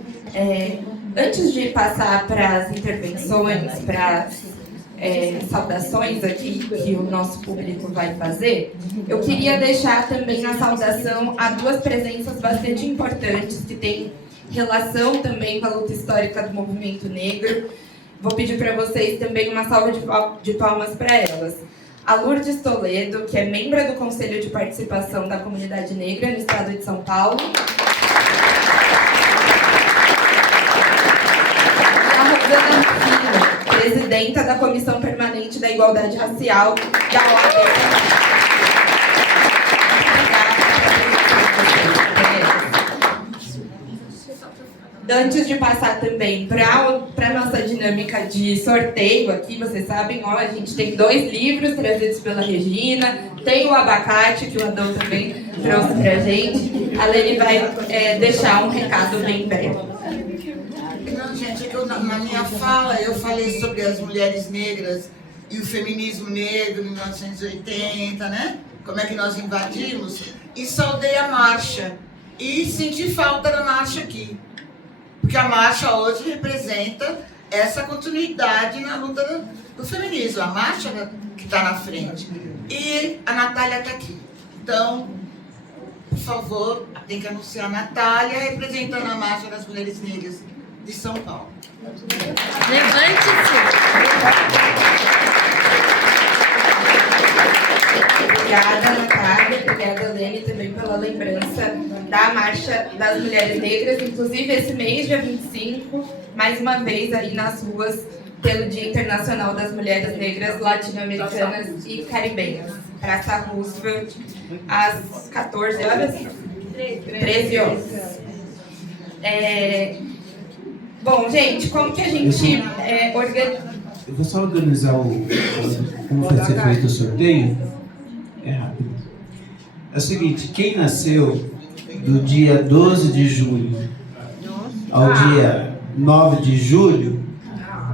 antes de passar para as intervenções, para as saudações aqui que o nosso público vai fazer, eu queria deixar também a saudação a 2 presenças bastante importantes que têm relação também com a luta histórica do movimento negro. Vou pedir para vocês também uma salva de palmas para elas. A Lourdes Toledo, que é membro do Conselho de Participação da Comunidade Negra no Estado de São Paulo. Rosana Rufino, presidenta da Comissão Permanente da Igualdade Racial da OAB. Antes de passar também para a nossa dinâmica de sorteio aqui, vocês sabem, ó, a gente tem 2 livros trazidos pela Regina, tem o abacate, que o Adão também trouxe para a gente. A Lene vai deixar um recado bem breve. Não, gente, é que na minha fala eu falei sobre as mulheres negras e o feminismo negro em 1980, né? Como é que nós invadimos, e saudei a marcha. E senti falta da marcha aqui. Porque a marcha hoje representa essa continuidade na luta do feminismo. A marcha que está na frente. E a Natália está aqui. Então, por favor, tem que anunciar a Natália representando a marcha das mulheres negras de São Paulo. Levante-se. Obrigada, Natália. Obrigada, Lene, também pela lembrança da Marcha das Mulheres Negras. Inclusive, esse mês, dia 25, mais uma vez aí nas ruas, pelo Dia Internacional das Mulheres Negras Latino-Americanas e Caribenhas. Praça Roosevelt, às 14 horas? 13 horas. Bom, gente, como que a gente organiza... Eu vou só organizar como vai ser feito o sorteio. É rápido. É o seguinte, quem nasceu do dia 12 de junho ao dia 9 de julho...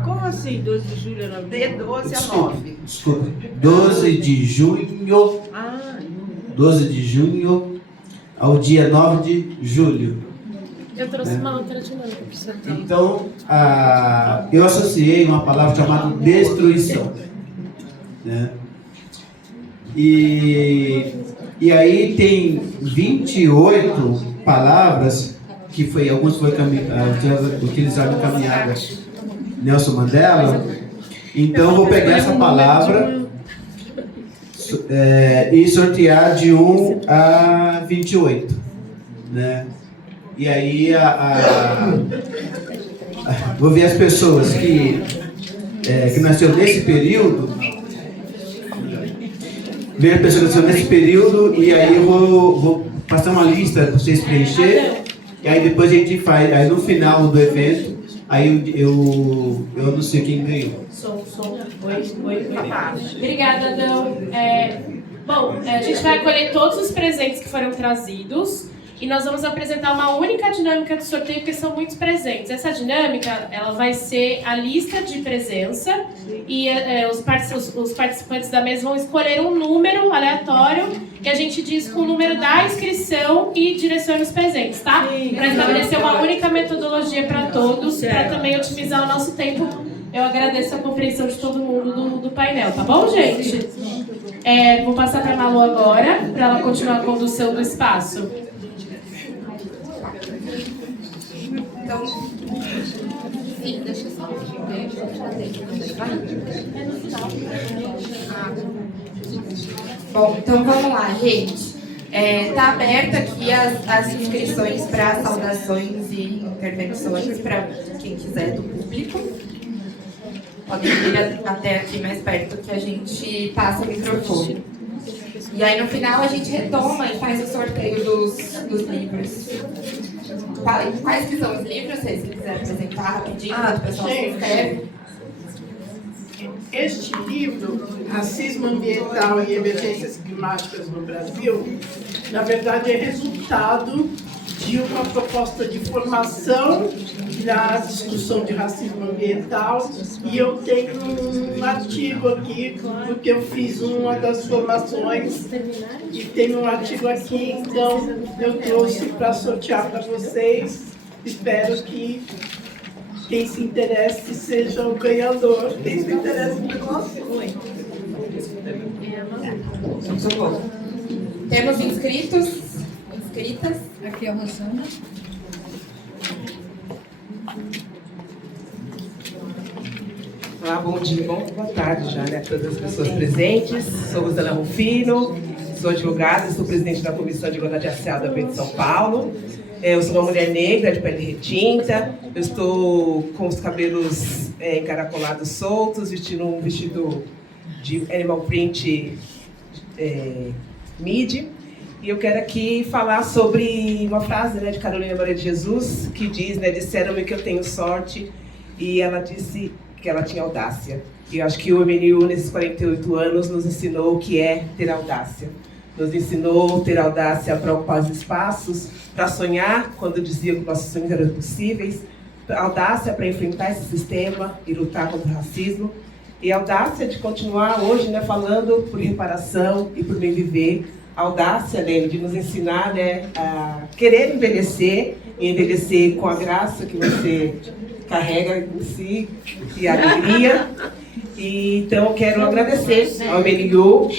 Como assim, 12 de julho a 9? De 12 a 9. Desculpa, 12 de junho... 12 de junho ao dia 9 de julho. Eu trouxe uma outra dinâmica para você ter. Então, eu associei uma palavra chamada destruição. Né? E aí tem 28 palavras que alguns foi utilizaram em caminhada Nelson Mandela. Então, vou pegar essa palavra e sortear de 1 a 28. Né? E aí, vou ver as pessoas que nasceram nesse período, ver a pessoa que nasceu nesse período, e aí eu vou passar uma lista para vocês preencher, e aí depois a gente faz, aí no final do evento, aí eu não sei quem ganhou. Obrigada, Adão. Bom, a gente vai acolher todos os presentes que foram trazidos. E nós vamos apresentar uma única dinâmica do sorteio, porque são muitos presentes. Essa dinâmica, ela vai ser a lista de presença e os participantes da mesa vão escolher um número aleatório que a gente diz com o número da inscrição e direciona os presentes, tá? Para estabelecer uma única metodologia para todos, para também otimizar o nosso tempo. Eu agradeço a compreensão de todo mundo do painel, tá bom, gente? Vou passar para a Malu agora, para ela continuar a condução do espaço. Então, sim, deixa eu só Bom, então vamos lá, gente. Tá aberta aqui as inscrições para saudações e intervenções para quem quiser do público. Podem vir até aqui mais perto que a gente passa o microfone. E aí no final a gente retoma e faz o sorteio dos livros. Quais que são os livros, se vocês quiserem apresentar rapidinho, o pessoal se inscreve. Este livro, Racismo Ambiental e Emergências Climáticas no Brasil, na verdade é resultado de uma proposta de formação na discussão de racismo ambiental, e eu tenho um artigo aqui, porque eu fiz uma das formações e tem um artigo aqui, então eu trouxe para sortear para vocês. Espero que quem se interesse seja o ganhador. Quem se interesse pelo nosso. Muito bom. Temos inscritas. Aqui é a Rosana. Olá, bom dia, boa tarde já, né, a todas as pessoas presentes. Sou Rosana Rufino, sou advogada, sou presidente da Comissão de Igualdade Racial da PEN de São Paulo. Eu sou uma mulher negra, de pele retinta. Eu estou com os cabelos encaracolados soltos, vestindo um vestido de animal print midi. E eu quero aqui falar sobre uma frase, né, de Carolina Maria de Jesus, que diz, né, disseram-me que eu tenho sorte, e ela disse que ela tinha audácia. E eu acho que o MNU, nesses 48 anos, nos ensinou o que é ter audácia. Nos ensinou ter audácia para ocupar os espaços, para sonhar, quando dizia que nossos sonhos eram possíveis, audácia para enfrentar esse sistema e lutar contra o racismo, e audácia de continuar hoje, né, falando por reparação e por bem viver, audácia, né, de nos ensinar, né, a querer envelhecer, e envelhecer com a graça que você carrega em si, e a alegria. E, então, eu quero agradecer ao MNU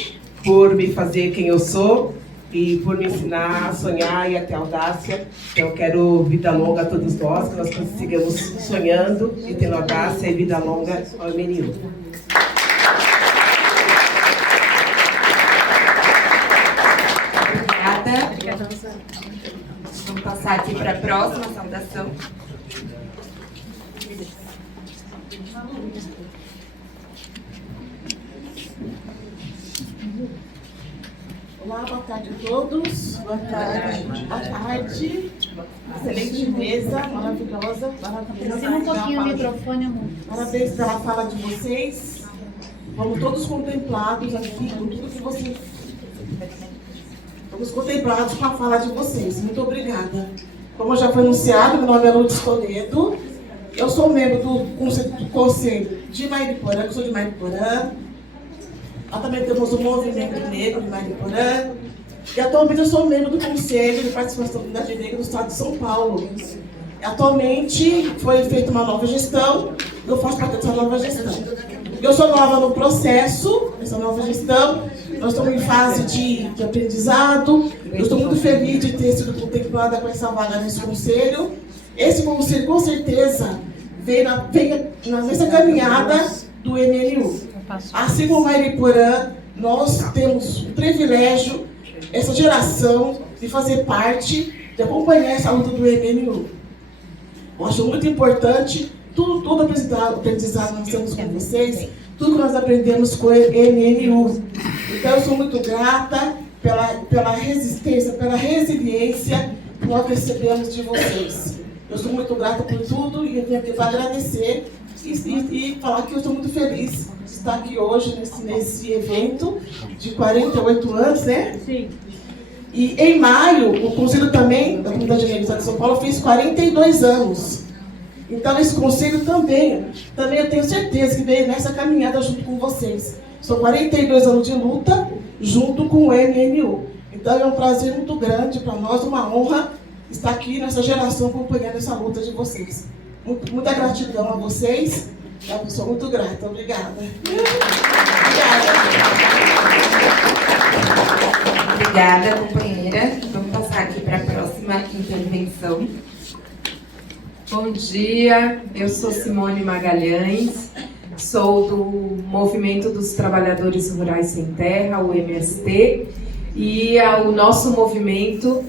por me fazer quem eu sou e por me ensinar a sonhar e a ter audácia. Então, eu quero vida longa a todos nós, que nós consigamos sonhando e tendo audácia e vida longa ao MNU. Obrigada. Vamos passar aqui para a próxima saudação. Olá, boa tarde a todos. Boa tarde. Boa tarde. Excelente mesa, maravilhosa. Aproxima um pouquinho o microfone, amor. Parabéns pela fala de vocês. Vamos todos contemplados aqui com tudo que vocês... Fomos contemplados com a fala de vocês. Muito obrigada. Como já foi anunciado, meu nome é Lourdes Toledo. Eu sou membro do Conselho de Mariporã, que sou de Mariporã. Lá também temos o Movimento Negro de Mariporã. E atualmente eu sou membro do Conselho de Participação da Comunidade Negra do Estado de São Paulo. Atualmente foi feita uma nova gestão, eu faço parte dessa nova gestão. Eu sou nova no processo, essa nova gestão. Nós estamos em fase de aprendizado. Eu estou muito feliz de ter sido contemplada com essa vaga nesse conselho. Esse conselho, com certeza, vem nessa caminhada do MNU. Assim como Mariporã, nós temos o privilégio, essa geração, de fazer parte, de acompanhar essa luta do MNU. Eu acho muito importante, todo aprendizado nós temos com vocês, tudo que nós aprendemos com o MNU. Então, eu sou muito grata pela resistência, pela resiliência que nós recebemos de vocês. Eu sou muito grata por tudo e eu venho aqui para agradecer e falar que eu estou muito feliz de estar aqui hoje nesse evento de 48 anos, né? Sim. E em maio, o Conselho também, da Comunidade Negra do Estado de São Paulo, fez 42 anos. Então, esse Conselho também eu tenho certeza que veio nessa caminhada junto com vocês. São 42 anos de luta junto com o MNU. Então, é um prazer muito grande para nós, uma honra estar aqui nessa geração acompanhando essa luta de vocês. Muita gratidão a vocês. Eu sou muito grata. Obrigada. Obrigada, companheira. Vamos passar aqui para a próxima intervenção. Bom dia, eu sou Simone Magalhães, sou do Movimento dos Trabalhadores Rurais Sem Terra, o MST, e o nosso movimento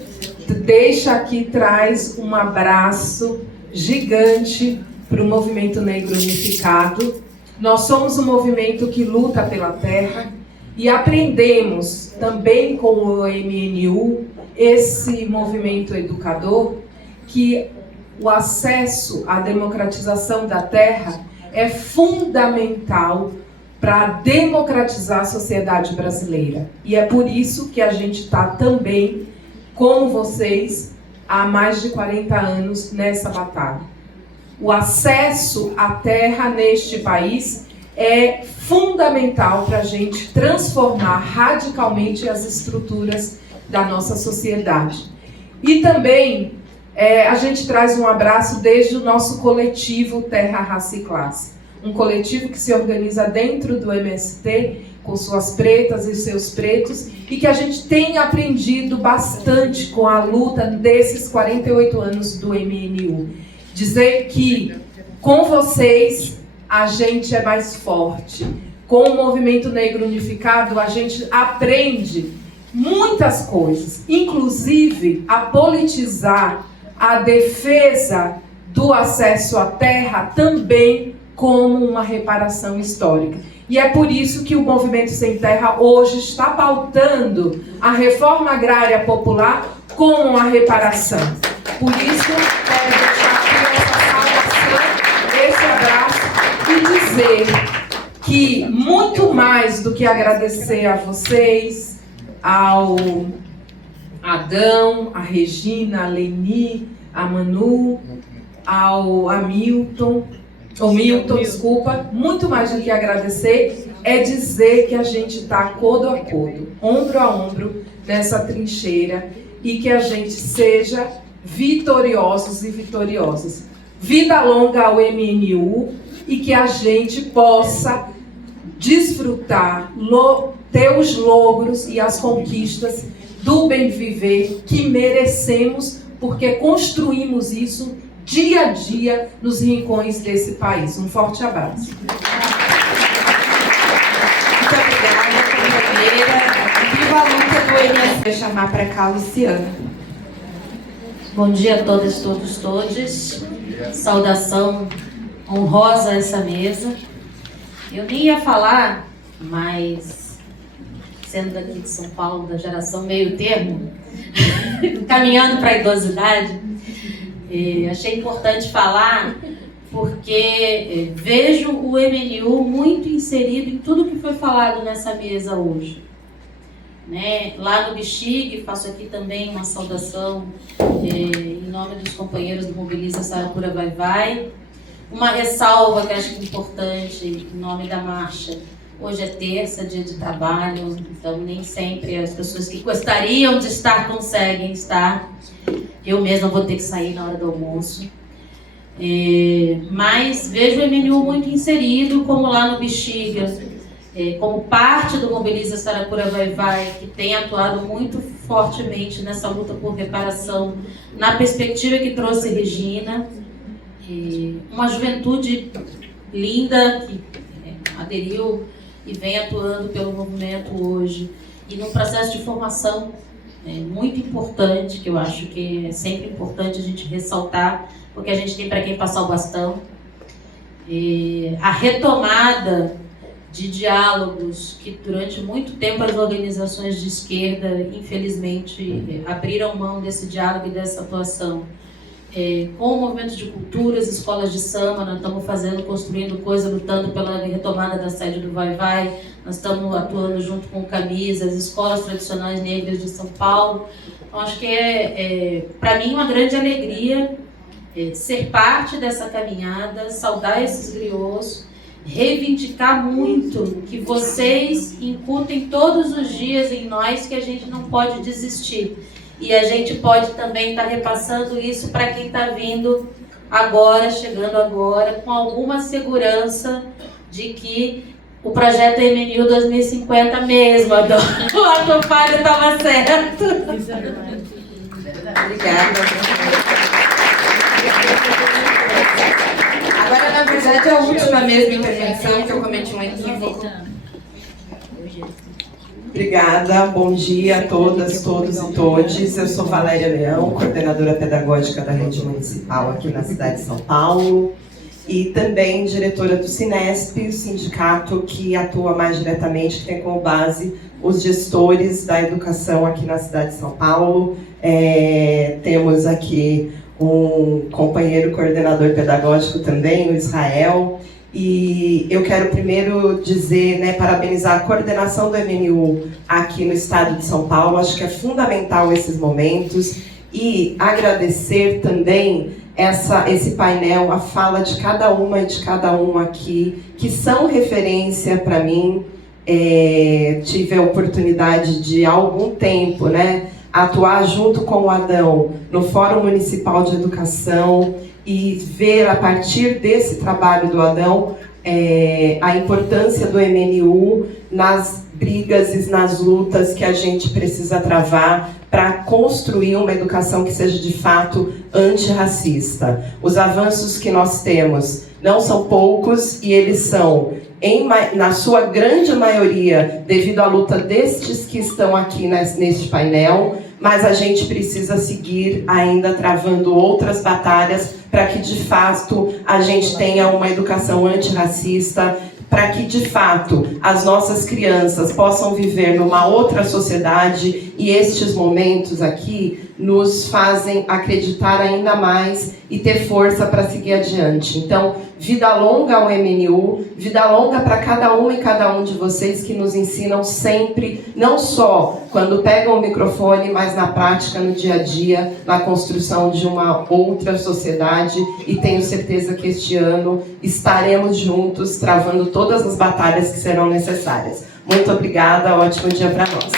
traz um abraço gigante para o Movimento Negro Unificado. Nós somos um movimento que luta pela terra e aprendemos também com o MNU, esse movimento educador, que o acesso à democratização da terra é fundamental para democratizar a sociedade brasileira. E é por isso que a gente está também, como vocês, há mais de 40 anos nessa batalha. O acesso à terra neste país é fundamental para a gente transformar radicalmente as estruturas da nossa sociedade. E também a gente traz um abraço desde o nosso coletivo Terra, Raça e Classe. Um coletivo que se organiza dentro do MST, com suas pretas e seus pretos, e que a gente tem aprendido bastante com a luta desses 48 anos do MNU. Dizer que com vocês a gente é mais forte. Com o Movimento Negro Unificado a gente aprende muitas coisas, inclusive a politizar a defesa do acesso à terra também como uma reparação histórica. E é por isso que o Movimento Sem Terra hoje está pautando a reforma agrária popular como uma reparação. Por isso, quero deixar aqui essa saudação, esse abraço e dizer que muito mais do que agradecer a vocês, ao Adão, a Regina, a Leni, a Manu, ao Milton, desculpa, muito mais do que agradecer, é dizer que a gente está codo a codo, ombro a ombro, nessa trincheira e que a gente seja vitoriosos e vitoriosas. Vida longa ao MNU e que a gente possa desfrutar, ter os logros e as conquistas do bem viver que merecemos, porque construímos isso dia a dia nos rincões desse país. Um forte abraço. Muito obrigada, companheira. Viva a luta do MST. Vou chamar para cá a Luciana. Bom dia a todas, todos, todes. Saudação honrosa a essa mesa. Eu nem ia falar, mas sendo daqui de São Paulo, da geração meio termo, caminhando para a idosidade, achei importante falar porque vejo o MNU muito inserido em tudo que foi falado nessa mesa hoje. Né? Lá no Bexiga, faço aqui também uma saudação em nome dos companheiros do Mobiliza Saracura Vai Vai. Uma ressalva que acho que é importante em nome da marcha. Hoje é terça, dia de trabalho, então nem sempre as pessoas que gostariam de estar conseguem estar. Eu mesma vou ter que sair na hora do almoço. Mas vejo o MNU muito inserido, como lá no Bexiga, como parte do Mobiliza Saracura Vai Vai, que tem atuado muito fortemente nessa luta por reparação, na perspectiva que trouxe Regina. Uma juventude linda que aderiu e vem atuando pelo movimento hoje, e num processo de formação muito importante, que eu acho que é sempre importante a gente ressaltar, porque a gente tem para quem passar o bastão. A retomada de diálogos que durante muito tempo as organizações de esquerda, infelizmente, abriram mão desse diálogo e dessa atuação. Com o movimento de culturas, escolas de samba, nós estamos construindo coisa, lutando pela retomada da sede do Vai Vai, nós estamos atuando junto com Camisas, escolas tradicionais negras de São Paulo. Então, acho que para mim, uma grande alegria ser parte dessa caminhada, saudar esses griots, reivindicar muito que vocês incutem todos os dias em nós que a gente não pode desistir. E a gente pode também estar repassando isso para quem está vindo agora, chegando agora, com alguma segurança de que o projeto MNU 2050 mesmo, o Atopalho estava certo. Obrigada. Agora, na verdade, a última mesma intervenção, que eu cometi um equívoco. Obrigada, bom dia a todas, todos e todes. Eu sou Valéria Leão, coordenadora pedagógica da rede municipal aqui na cidade de São Paulo e também diretora do Sinesp, o sindicato que atua mais diretamente, que tem como base os gestores da educação aqui na cidade de São Paulo. Temos aqui um companheiro coordenador pedagógico também, o Israel. E eu quero primeiro dizer, parabenizar a coordenação do MNU aqui no estado de São Paulo. Acho que é fundamental esses momentos. E agradecer também esse painel, a fala de cada uma e de cada um aqui, que são referência para mim. Tive a oportunidade de, há algum tempo, atuar junto com o Adão no Fórum Municipal de Educação, e ver a partir desse trabalho do Adão a importância do MNU nas brigas e nas lutas que a gente precisa travar para construir uma educação que seja de fato antirracista. Os avanços que nós temos não são poucos e eles são na sua grande maioria, devido à luta destes que estão aqui neste painel, mas a gente precisa seguir ainda travando outras batalhas para que, de fato, a gente tenha uma educação antirracista, para que, de fato, as nossas crianças possam viver numa outra sociedade, e estes momentos aqui nos fazem acreditar ainda mais e ter força para seguir adiante. Então, vida longa ao MNU, vida longa para cada uma e cada um de vocês que nos ensinam sempre, não só quando pegam o microfone, mas na prática, no dia a dia, na construção de uma outra sociedade, e tenho certeza que este ano estaremos juntos, travando todas as batalhas que serão necessárias. Muito obrigada, ótimo dia para nós.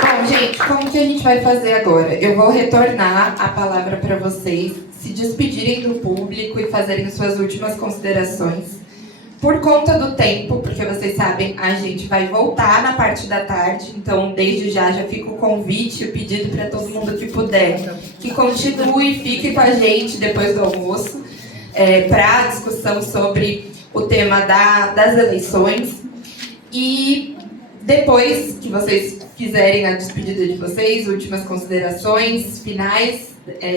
Bom, gente, como que a gente vai fazer agora? Eu vou retornar a palavra para vocês se despedirem do público e fazerem suas últimas considerações. Por conta do tempo, porque vocês sabem, a gente vai voltar na parte da tarde, então desde já fica o convite, o pedido para todo mundo que puder, que continue e fique com a gente depois do almoço, para a discussão sobre o tema das eleições. E depois que vocês fizerem a despedida de vocês, últimas considerações finais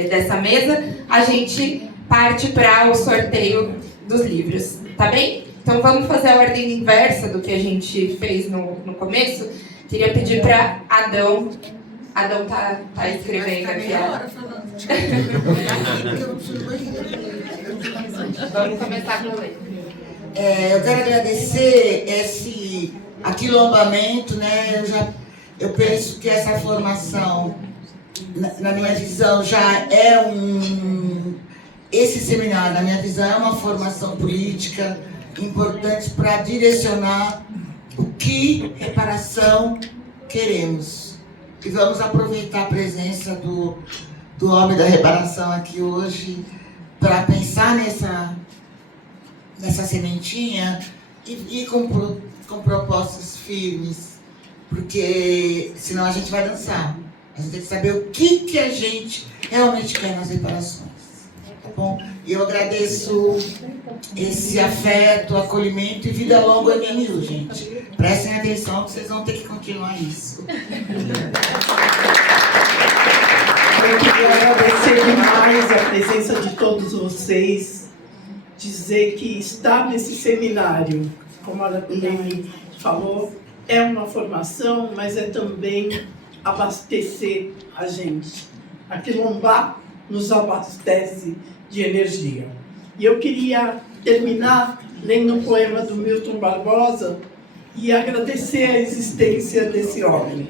dessa mesa, a gente parte para o sorteio dos livros, tá bem? Então vamos fazer a ordem inversa do que a gente fez no começo. Queria pedir para Adão. Adão tá escrevendo aqui. Vamos começar com ele. Eu quero agradecer esse aquilombamento, né? Eu penso que essa formação, na minha visão, já é esse seminário, na minha visão, é uma formação política importante para direcionar o que reparação queremos. E vamos aproveitar a presença do homem da reparação aqui hoje para pensar nessa sementinha e com propostas firmes, porque senão a gente vai dançar. A gente tem que saber o que a gente realmente quer nas reparações. Tá bom? E eu agradeço esse afeto, acolhimento e vida longa ao MNU, gente. Prestem atenção que vocês vão ter que continuar isso. Eu queria agradecer demais a presença de todos vocês, dizer que estar nesse seminário, como a Lene falou, é uma formação, mas é também abastecer a gente. A Quilombá nos abastece de energia. E eu queria terminar lendo um poema do Milton Barbosa e agradecer a existência desse homem.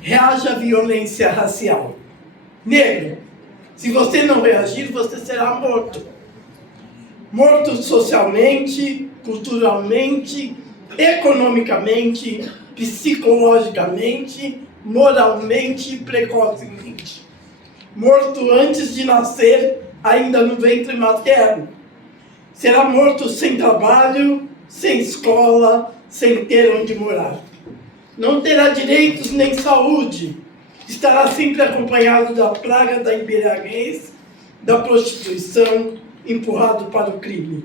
Reaja à violência racial. Negro, se você não reagir, você será morto. Morto socialmente, culturalmente, economicamente, psicologicamente, moralmente e precocemente. Morto antes de nascer, ainda no ventre materno. Será morto sem trabalho, sem escola, sem ter onde morar. Não terá direitos nem saúde. Estará sempre acompanhado da praga da embriaguez, da prostituição, empurrado para o crime.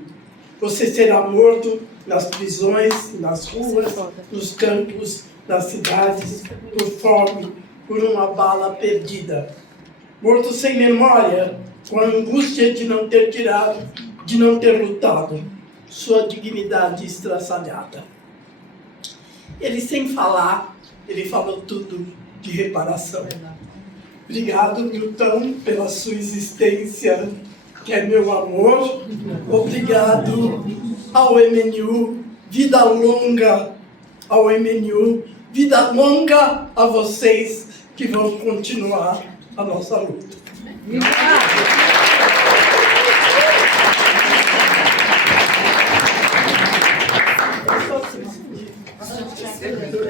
Você será morto nas prisões, nas ruas, nos campos, nas cidades, por fome, por uma bala perdida. Morto sem memória, com a angústia de não ter tirado, de não ter lutado, sua dignidade estraçalhada. Ele, sem falar, ele falou tudo de reparação. Obrigado, Milton, pela sua existência, que é meu amor. Obrigado ao MNU, vida longa ao MNU, vida longa a vocês que vão continuar a nossa luta.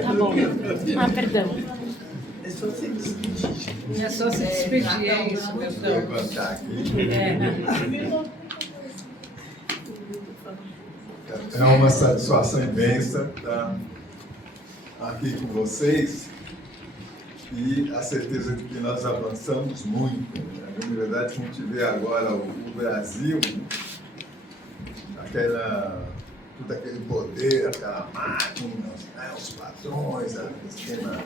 Tá bom. Perdão. É só se despedir, é isso, perdão. É uma satisfação imensa estar aqui com vocês. e a certeza de que nós avançamos muito. Na verdade, se a gente vê agora o Brasil, todo aquele poder, aquela máquina, né, os padrões, o sistema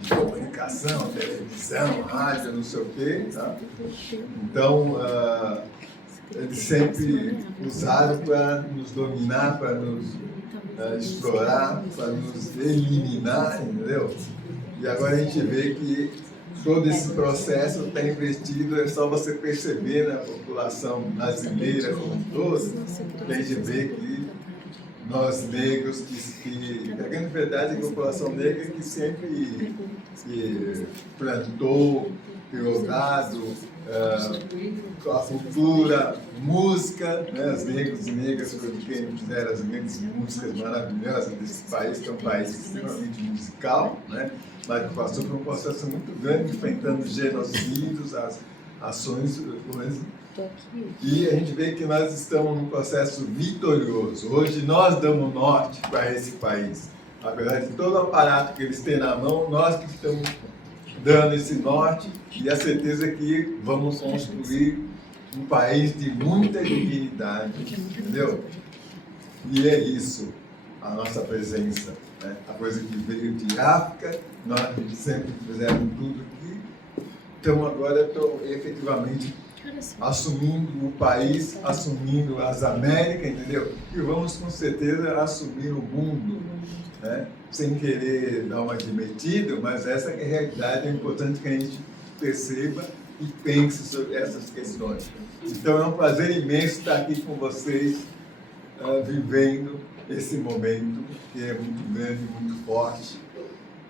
de comunicação, televisão, rádio, não sei o quê. Tá? Então, eles sempre usaram para nos dominar, para nos explorar, para nos eliminar, entendeu? E agora a gente vê que todo esse processo está investido, é só você perceber na população brasileira como um todo, que a gente vê que nós negros, a grande verdade é que a população negra que sempre plantou, criou gado, a cultura, música, né? Os negros e negras fizeram as grandes músicas maravilhosas desse país, que é um país extremamente musical, né? Mas que passou por um processo muito grande, enfrentando genocídios, as ações, e a gente vê que nós estamos num processo vitorioso. Hoje nós damos norte para esse país. Apesar de todo o aparato que eles têm na mão, nós que estamos dando esse norte e a certeza que vamos construir um país de muita dignidade, entendeu? E é isso, a nossa presença, né? A coisa que veio de África, nós sempre fizemos tudo aqui, então agora estou efetivamente assumindo o país, assumindo as Américas, entendeu? E vamos com certeza assumir o mundo, né? Sem querer dar uma de metido, mas essa é a realidade, é importante que a gente perceba e pense sobre essas questões. Então é um prazer imenso estar aqui com vocês, vivendo esse momento que é muito grande, muito forte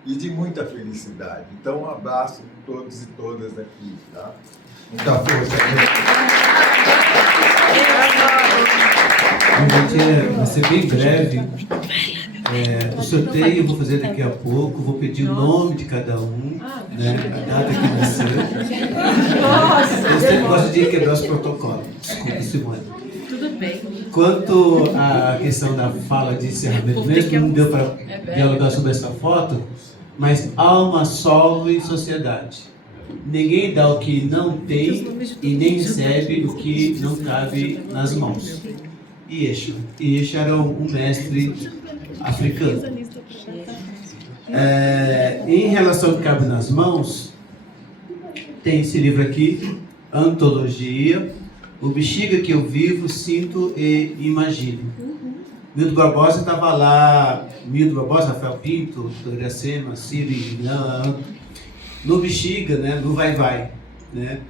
e de muita felicidade. Então um abraço a todos e todas aqui, tá? Muita força. Vai ser bem breve. O sorteio eu vou fazer daqui a pouco, vou pedir o nome de cada um, né, a data que nasceu. Eu sempre gosto de quebrar os protocolos. Desculpa, Simone. Tudo bem. Quanto à questão da fala de encerramento, mesmo não deu para dialogar sobre essa foto, mas alma, solo e sociedade. Ninguém dá o que não tem e nem recebe o que não cabe nas mãos. Yeshu era um mestre africano. Em relação ao que cabe nas mãos, tem esse livro aqui, Antologia, O Bexiga que eu vivo, sinto e imagino. Milton Barbosa estava lá, Milton Barbosa, Rafael Pinto, Iracema, Siri, no Bexiga, né, no Vai-Vai, né?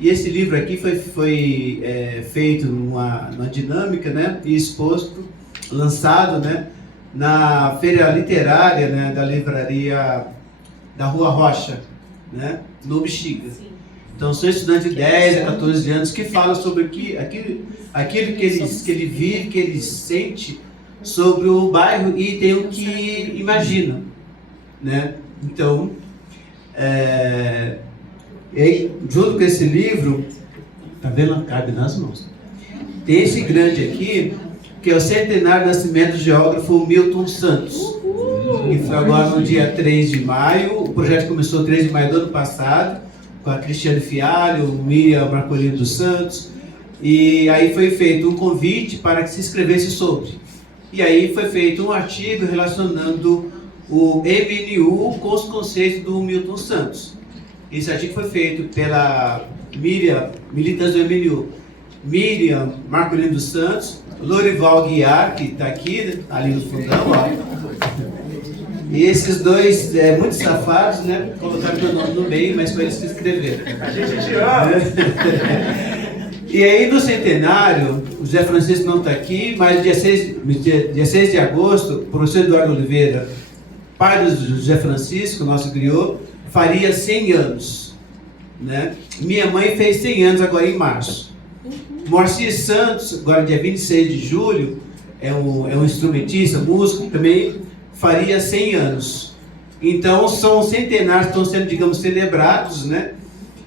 E esse livro aqui foi feito numa dinâmica, né, e exposto, lançado, né, na feira literária, né, da livraria da Rua Rocha, né, no Bexiga. Então são estudantes de 10 a 14 anos que falam sobre aquilo que ele vive, que ele sente sobre o bairro e tem o que imagina, né? Então, junto com esse livro, tá vendo? Cabe nas mãos. Tem esse grande aqui, que é o centenário do nascimento do geógrafo Milton Santos. E foi agora no dia 3 de maio, o projeto começou 3 de maio do ano passado, com a Cristiane Fialho, Miriam Marcolino dos Santos, e aí foi feito um convite para que se escrevesse sobre. E aí foi feito um artigo relacionando o MNU com os conceitos do Milton Santos. Esse artigo foi feito pela Miriam, militante do MNU, Miriam Marcolino dos Santos, Lorival Guiar, que está aqui, ali no fundão, ó. E esses dois, muito safados, né, colocaram meu nome no meio, mas foi eles que escreveram. A gente te ama! E aí, no centenário, o José Francisco não está aqui, mas dia 6 de agosto, o professor Eduardo Oliveira, pai do José Francisco, nosso griot, faria 100 anos. Né? Minha mãe fez 100 anos agora em março. Moacir Santos, agora dia 26 de julho, é um instrumentista, músico, também faria 100 anos. Então, são centenários que estão sendo, digamos, celebrados, né?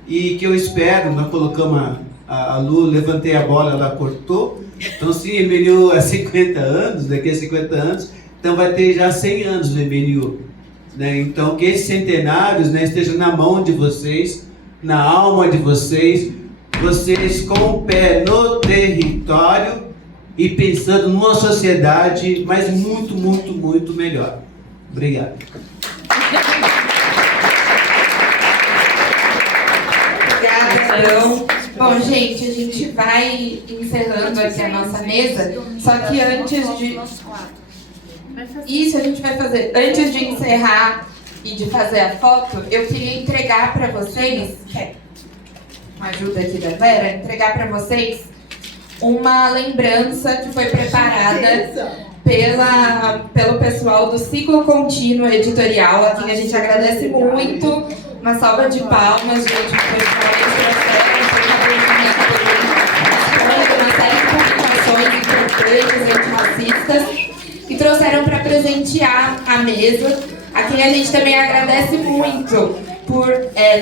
E que eu espero, nós colocamos a Lu, levantei a bola, ela cortou. Então, se o MNU há 50 anos, daqui a 50 anos, então vai ter já 100 anos no MNU. né? Então, que esses centenários, né, estejam na mão de vocês, na alma de vocês, vocês com o pé no território e pensando numa sociedade, mas muito, muito, muito melhor. Obrigado. Obrigada, Adão. Bom, gente, a gente vai encerrando aqui a nossa mesa, só que antes de... Isso a gente vai fazer. Antes de encerrar e de fazer a foto, eu queria entregar para vocês, uma ajuda aqui da Vera, entregar para vocês uma lembrança que foi preparada pelo pessoal do Ciclo Contínuo Editorial, a quem a gente agradece muito. Uma salva de palmas, gente, porque uma série de publicações importantes, antirracistas, e trouxeram para presentear a mesa, a quem a gente também agradece muito por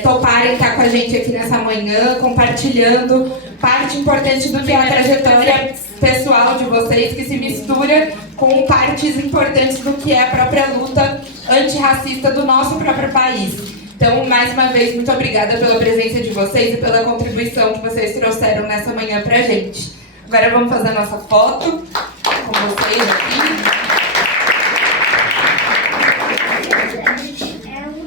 toparem estar com a gente aqui nessa manhã, compartilhando parte importante do que é a trajetória pessoal de vocês, que se mistura com partes importantes do que é a própria luta antirracista do nosso próprio país. Então, mais uma vez, muito obrigada pela presença de vocês e pela contribuição que vocês trouxeram nessa manhã pra gente. Agora vamos fazer a nossa foto com vocês aqui.